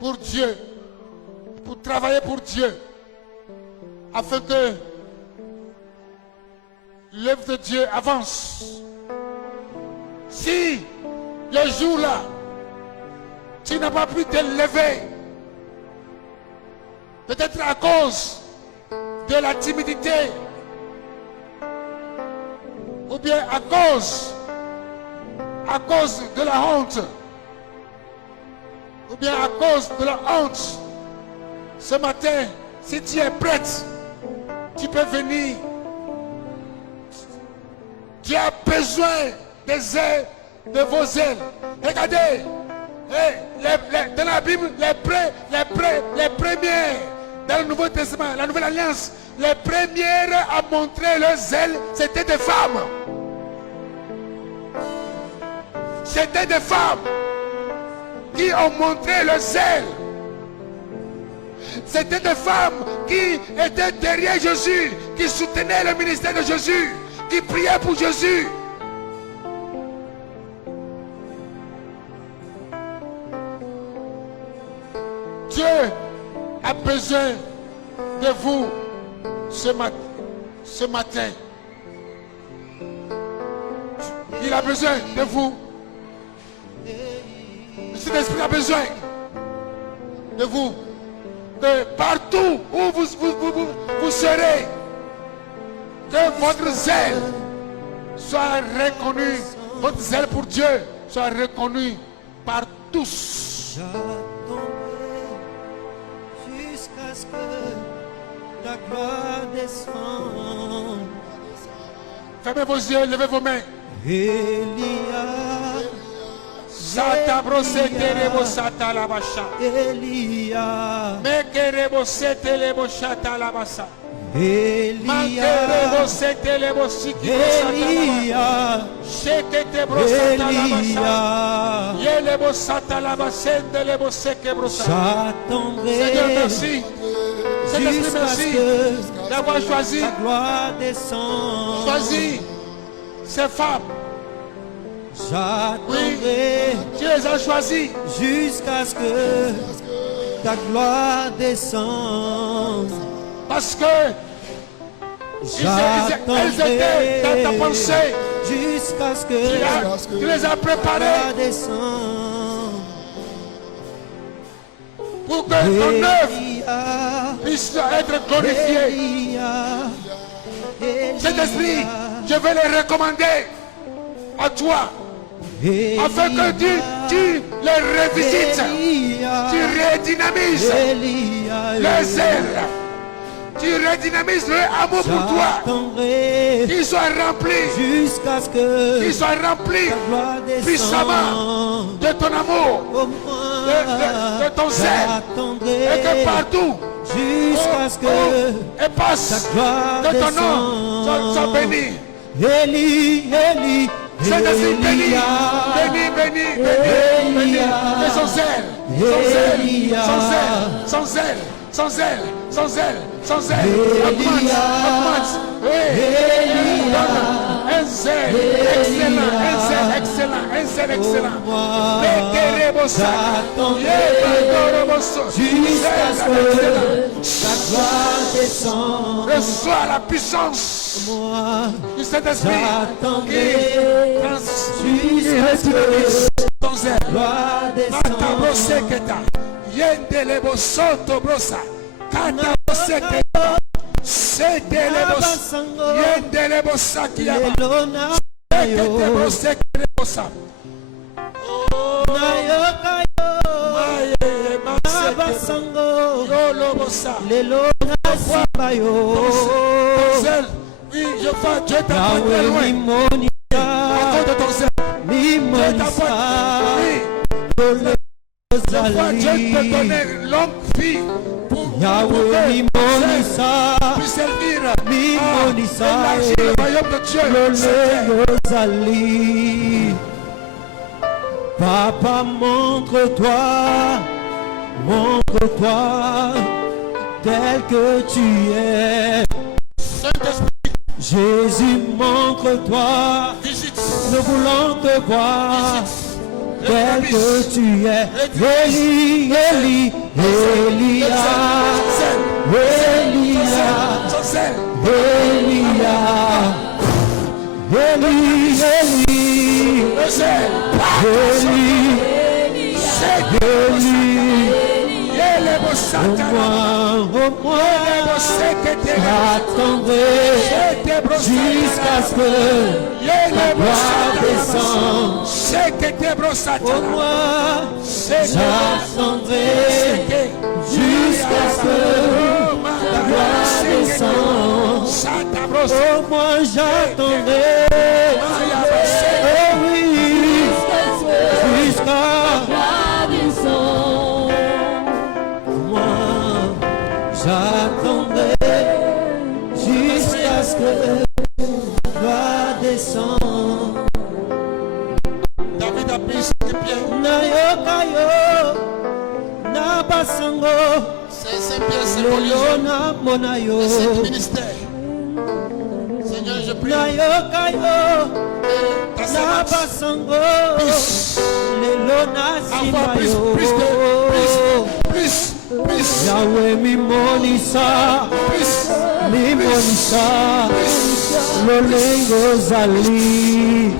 pour Dieu, pour travailler pour Dieu, afin que l'œuvre de Dieu avance. Si le jour-là, tu n'as pas pu te lever, peut-être à cause de la timidité, ou bien à cause de la honte, ou bien à cause de la honte, ce matin, si tu es prête, tu peux venir. Tu as besoin des ailes, de vos ailes. Regardez, dans la Bible, les premières, dans le Nouveau Testament, la Nouvelle Alliance, les premières à montrer leurs ailes, c'était des femmes. C'était des femmes qui ont montré leurs ailes. C'était des femmes qui étaient derrière Jésus, qui soutenaient le ministère de Jésus, qui priaient pour Jésus. Dieu a besoin de vous ce matin. Il a besoin de vous. Le Saint-Esprit a besoin de vous. Que partout où vous serez, que votre zèle soit reconnu, votre zèle pour Dieu soit reconnu par tous. Jusqu'à ce que ta gloire descende. Fermez vos yeux, levez vos mains. Elia, Sata brosete rebo sata la basha. Elia, Mekerebo sete lebo shata la basa. Elia, Mankerebo sete lebo siki brosata la Elia, Shekete brosata la basha. Elia, Yelebo sata la basende lebo seke brosata. j'attendrai Seigneur, merci. Saint-Esprit, jusqu'à ce merci que d'avoir choisi, ta gloire descende. ces femmes. J'attendrai Tu les as choisies jusqu'à ce que ta gloire descende. parce que elles étaient dans ta pensée. Jusqu'à ce que Tu les as ta préparées gloire descende. pour que ton œuvre Elia, puisse être glorifiée. Elia, Elia, Saint-Esprit, je vais les recommander à toi afin que tu les revisites, tu redynamises le zèle, tu redynamises le amour pour toi, j'attendrai qu'ils soient remplis, jusqu'à ce que qu'ils soient remplis ta gloire puissamment descende. de ton amour, Au moins, de ton zèle, j'attendrai et que partout jusqu'à ce que et passe ta gloire que ton nom soit béni. Eli, Eli, Saint-Esprit, bénis, bénis, bénis, bénis, bénis. Et son zèle, son zèle, son zèle, son zèle, son zèle, son zèle, son zèle. Augmente, augmente. Oui. Un zèle excellent, un zèle excellent, un zèle excellent. Jusqu'à ce que ta gloire descende. Reçois la puissance du Saint-Esprit qui reste ton zèle. Mataboseketa, yendelebo soto brosa, kataboseketa, setelebo, yendelebo sakiaba, setelebo sekelebo sa. Oui, je vois Dieu t'appointe très loin. À cause de ton zèle. Dieu t'appointe. Oui. Je vois Dieu te donner longue vie pour que puisse servir à élargir le royaume de Dieu. Papa, montre-toi tel que tu es. Saint-Esprit, Jésus, montre-toi, visite. nous voulons te voir tel que tu es. Élie, Élie, Élia, Élia, Élia, Élie, Élie, au moins, j'attendrai jusqu'à ce que ta gloire descende. Au moins, j'attendrai jusqu'à ce que ta gloire descende. Au moins, j'attendrai. Oh oui, jusqu'à j'attendrai jusqu'à ce que va descendre. David a pris ses pieds. Nayokayo, Nabasango, C'est Saint-Pierre symbolise Lolona Monayo, le ministère. Seigneur, je prie. Nayokayo, Ta servante Nabasango, puisse Lelona avoir plus Simayo, Yahweh Mimonisa, Mimonisa, Lolengo Zali,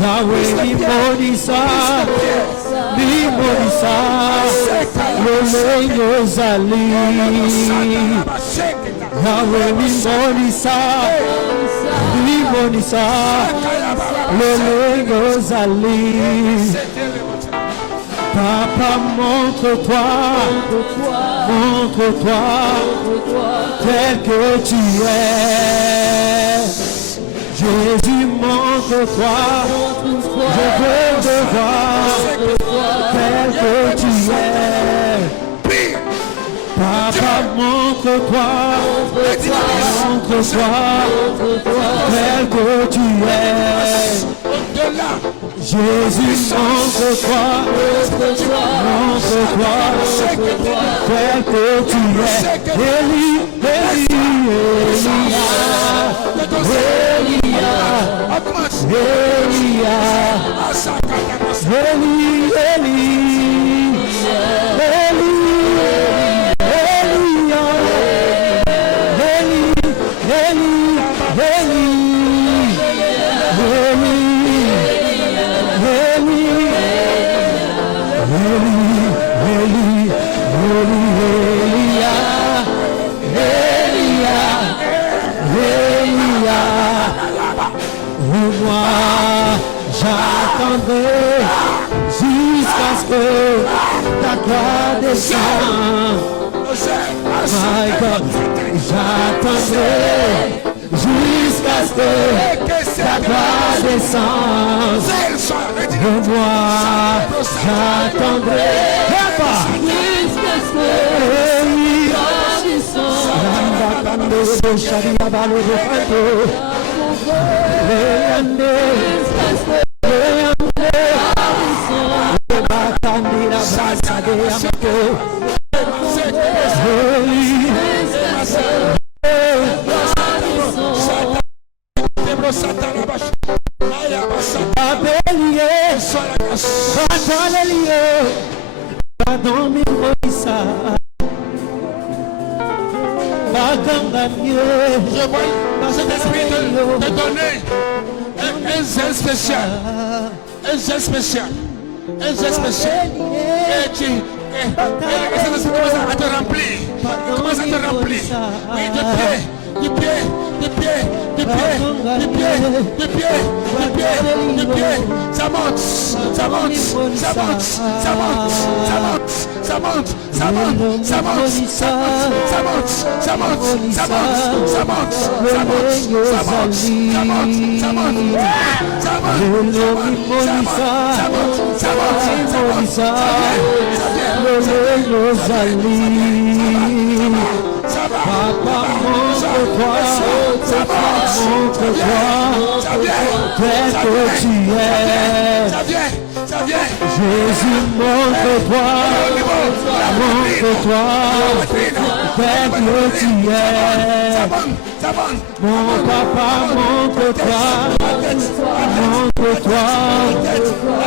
Yahweh Mimonisa, Mimonisa, Lolengo Zali, Yahweh Mimonisa, Mimonisa, Lolengo Zali. Papa, montre-toi tel que tu es. Jésus, montre-toi, je veux te voir tel que tu es. Papa, montre-toi tel que tu es. Jésus, montre-toi tel que tu es. Élie, Élie, j'attendrai jusqu'à ce que ta gloire descende. My God, j'attendrai jusqu'à ce que ta gloire descende. De moi, j'attendrai jusqu'à ce que ta gloire descende. Je vois dans cet esprit de donner un zèle spécial. Un zèle spécial. Un zèle spécial. Et cet esprit commence à te remplir. Commence à te remplir. Oui, du pied. Ça monte. Papa, montre-toi, tel que tu es. Jésus, montre-toi, tel que tu es. Mon papa, montre-toi,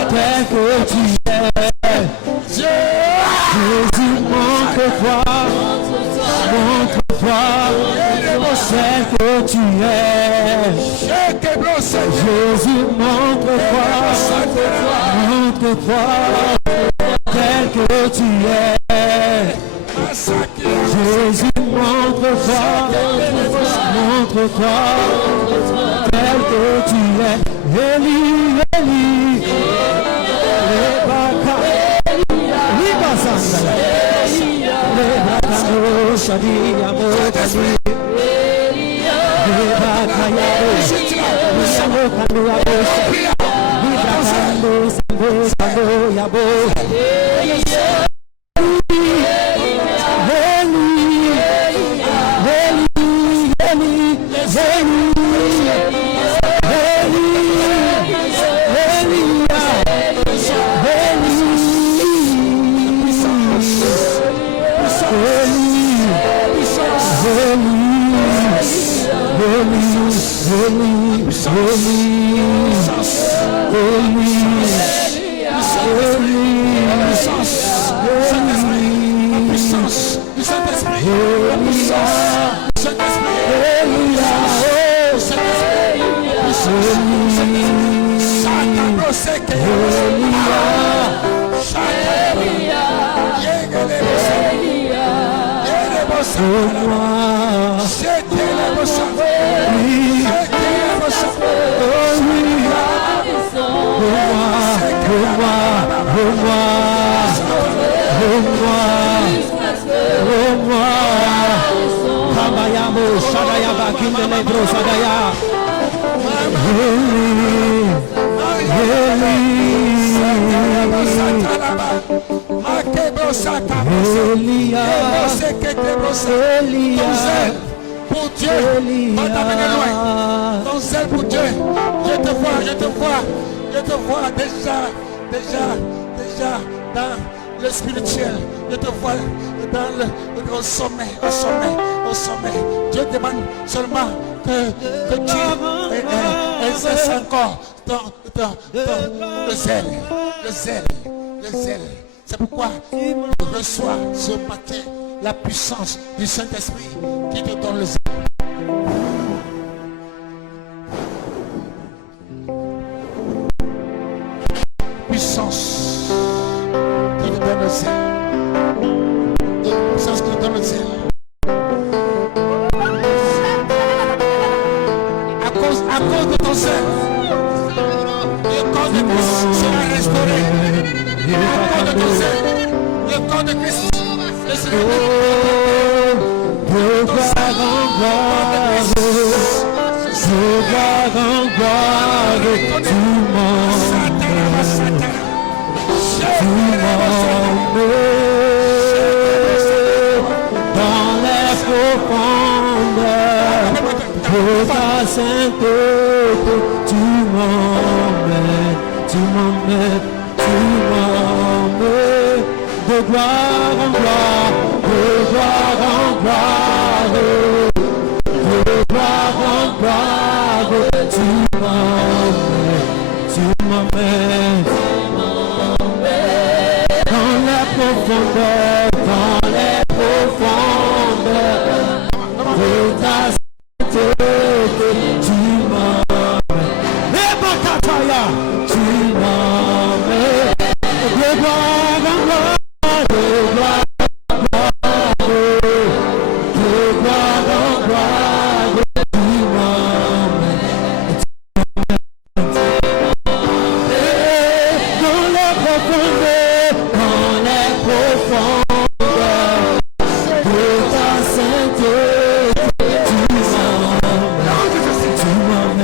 tel que tu es. Jésus, montre-toi, tel que tu es. Jésus, montre-toi, tel que tu es. Jésus, montre-toi, tel que tu es. Eli, Eli, Rebaka, Ribasanda, Rebaka, Shadi, Amokani, Rebaka, Yabo, Rebaka, Sando, Yabo, Pour Dieu, va t'amener loin. Ton zèle pour Dieu. Je te vois déjà dans le spirituel. Je te vois dans au sommet. Dieu demande seulement que tu exerces encore le zèle. C'est pourquoi tu reçois ce matin la puissance du Saint-Esprit qui te donne le zèle. Puissance qui te donne le zèle. Puissance qui te donne le zèle. À cause de ton zèle, le corps de Christ sera restauré. À cause de ton zèle, le corps de Christ sera dans les profondeurs, sainteté, tu m'emmènes, tu m'emmènes, tu m'emmènes, de gloire en gloire, de gloire en gloire, de gloire en gloire, tu m'emmènes, tu m'emmènes, dans la profondeur, dans les profondeurs de ta sainteté, tu m'emmènes, et Bakataya, tu m'emmènes, de gloire en gloire, de gloire en gloire, de gloire en gloire, tu m'emmènes, dans les profondeurs, dans les profondeurs de ta sainteté, tu m'emmènes, tu m'emmènes, oh,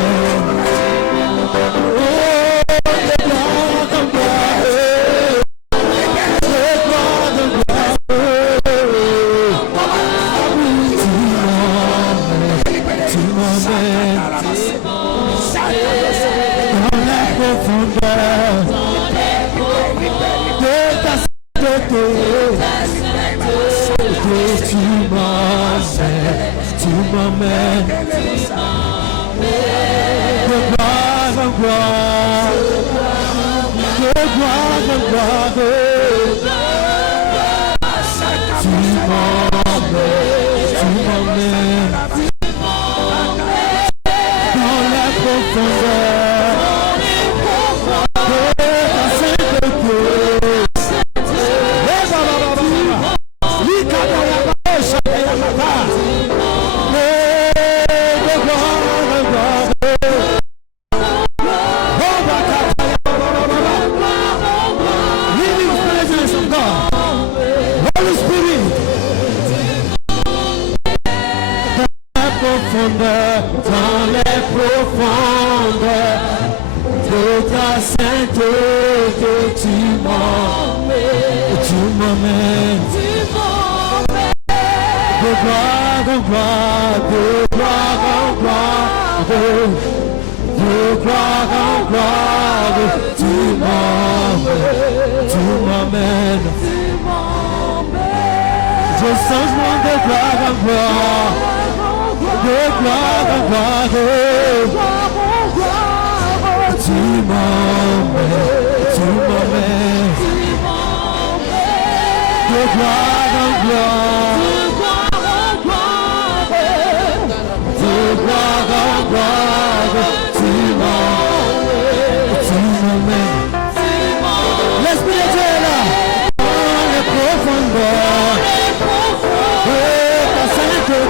de gloire en gloire, de gloire en gloire, tu m'emmènes, dans les profondeurs de ta sainteté, tu m'emmènes, de gloire en gloire, de gloire en gloire, tu m'emmènes, dans la profondeur de ta sainteté. Dans les profondeurs de ta sainteté, tu m'emmènes, de gloire en gloire, de gloire en gloire, de gloire en gloire, tu m'emmènes, je changement de gloire en gloire, de gloire en gloire, tu m'emmènes, de gloire en gloire, de gloire en gloire, tu m'emmènes, l'Esprit de Dieu est là, dans les profondeurs de ta sainteté.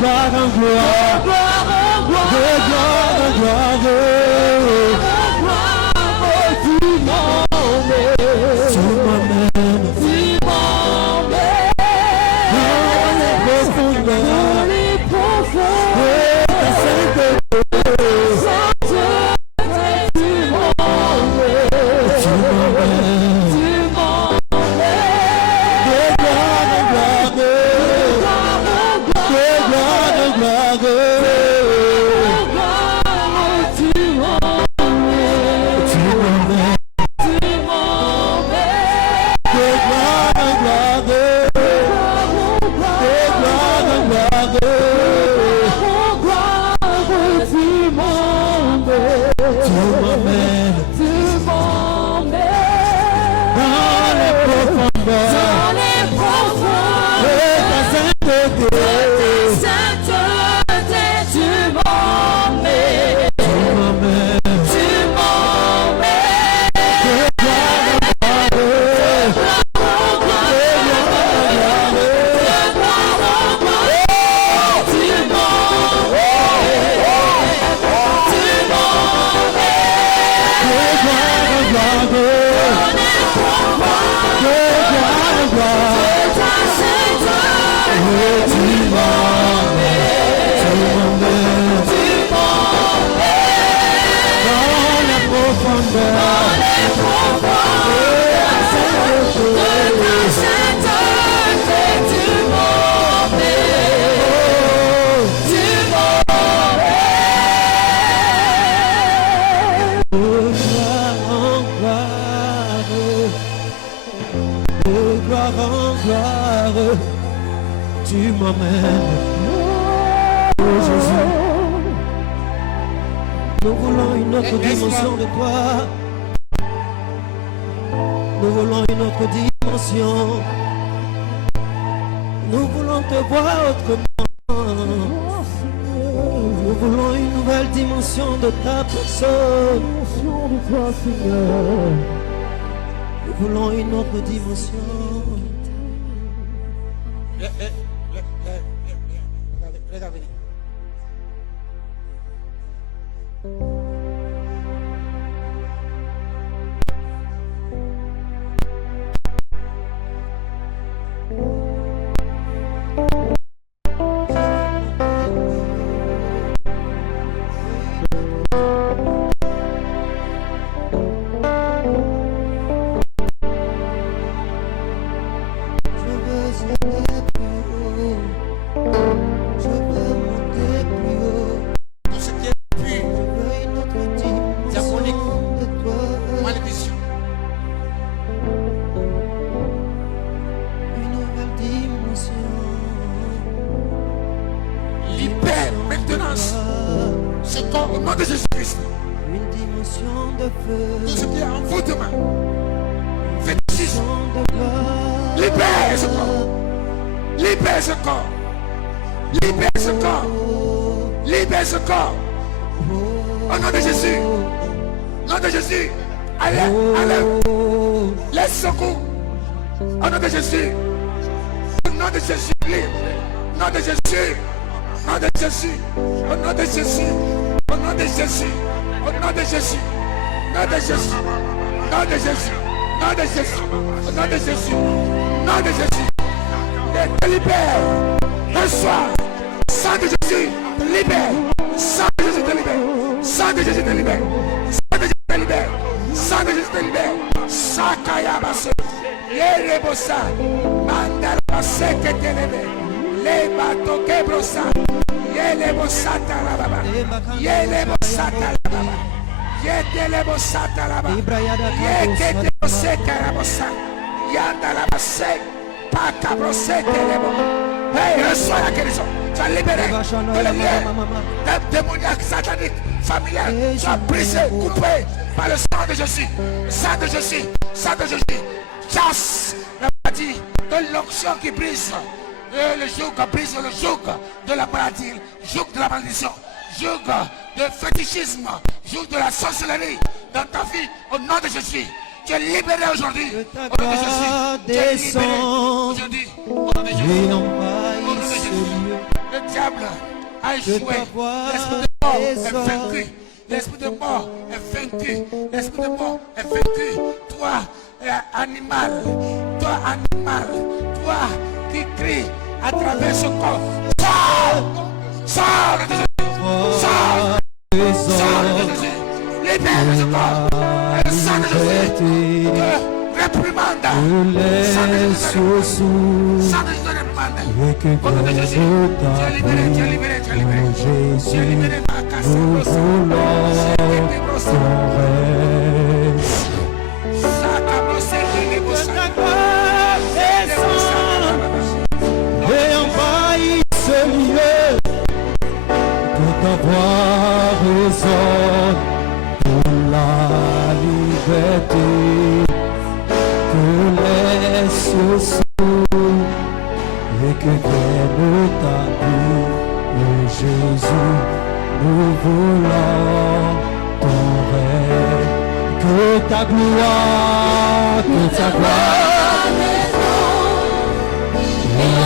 Gloire en gloire, de gloire en gloire, tu m'emmènes, dans les profondeurs de ta sainteté, tu m'emmènes, de gloire en gloire, de gloire en gloire, m'emmènes. Oh Jésus, nous voulons une autre dimension de toi. Nous voulons une autre dimension. Nous voulons te voir autrement. Nous voulons une nouvelle dimension de ta personne. Nous voulons une autre dimension. Regardez. Reçois la guérison. Tu as libéré de les liens démoniaques, sataniques, familiales. Tu as brisé, coupé par le sang de Jésus. Sang de Jésus. Sang de Jésus. Chasse la maladie de l'onction qui brise. Le joug brise le joug de la maladie, joug de la malédiction, joug de fétichisme, joug de la sorcellerie dans ta vie au nom de Jésus. Tu es libéré aujourd'hui. Au nom de Jésus. Tu es libéré aujourd'hui. Au nom de Jésus. Au nom de Jésus. Le diable a échoué. L'esprit de mort est vaincu. L'esprit de mort est vaincu. L'esprit de mort est vaincu. Toi, animal. Toi, animal. Toi qui crie à travers ce corps. Sors! Sors de Jésus! Sors! Sors de Jésus! Libère ce corps! Le sang de Jésus te réprimande! Sang de Jésus te réprimande! Au nom de Jésus, tu es libéré, tu es libéré, tu es libéré! Tu es libéré par la casse de et envahit ce lieu, que ta voix résonne pour la liberté, que les cieux s'ouvrent et que vienne ta vie, ô Jésus, nous voulons ton règne, que ta gloire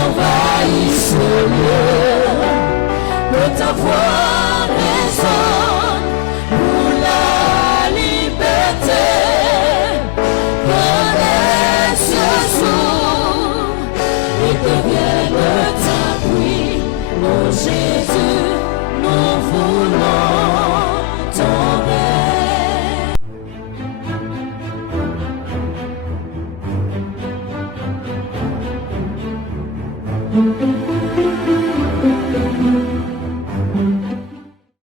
envahisse ce lieu, que ta voix résonne pour la liberté, que les cieux s'ouvrent et que vienne ta pluie, ô Jésus.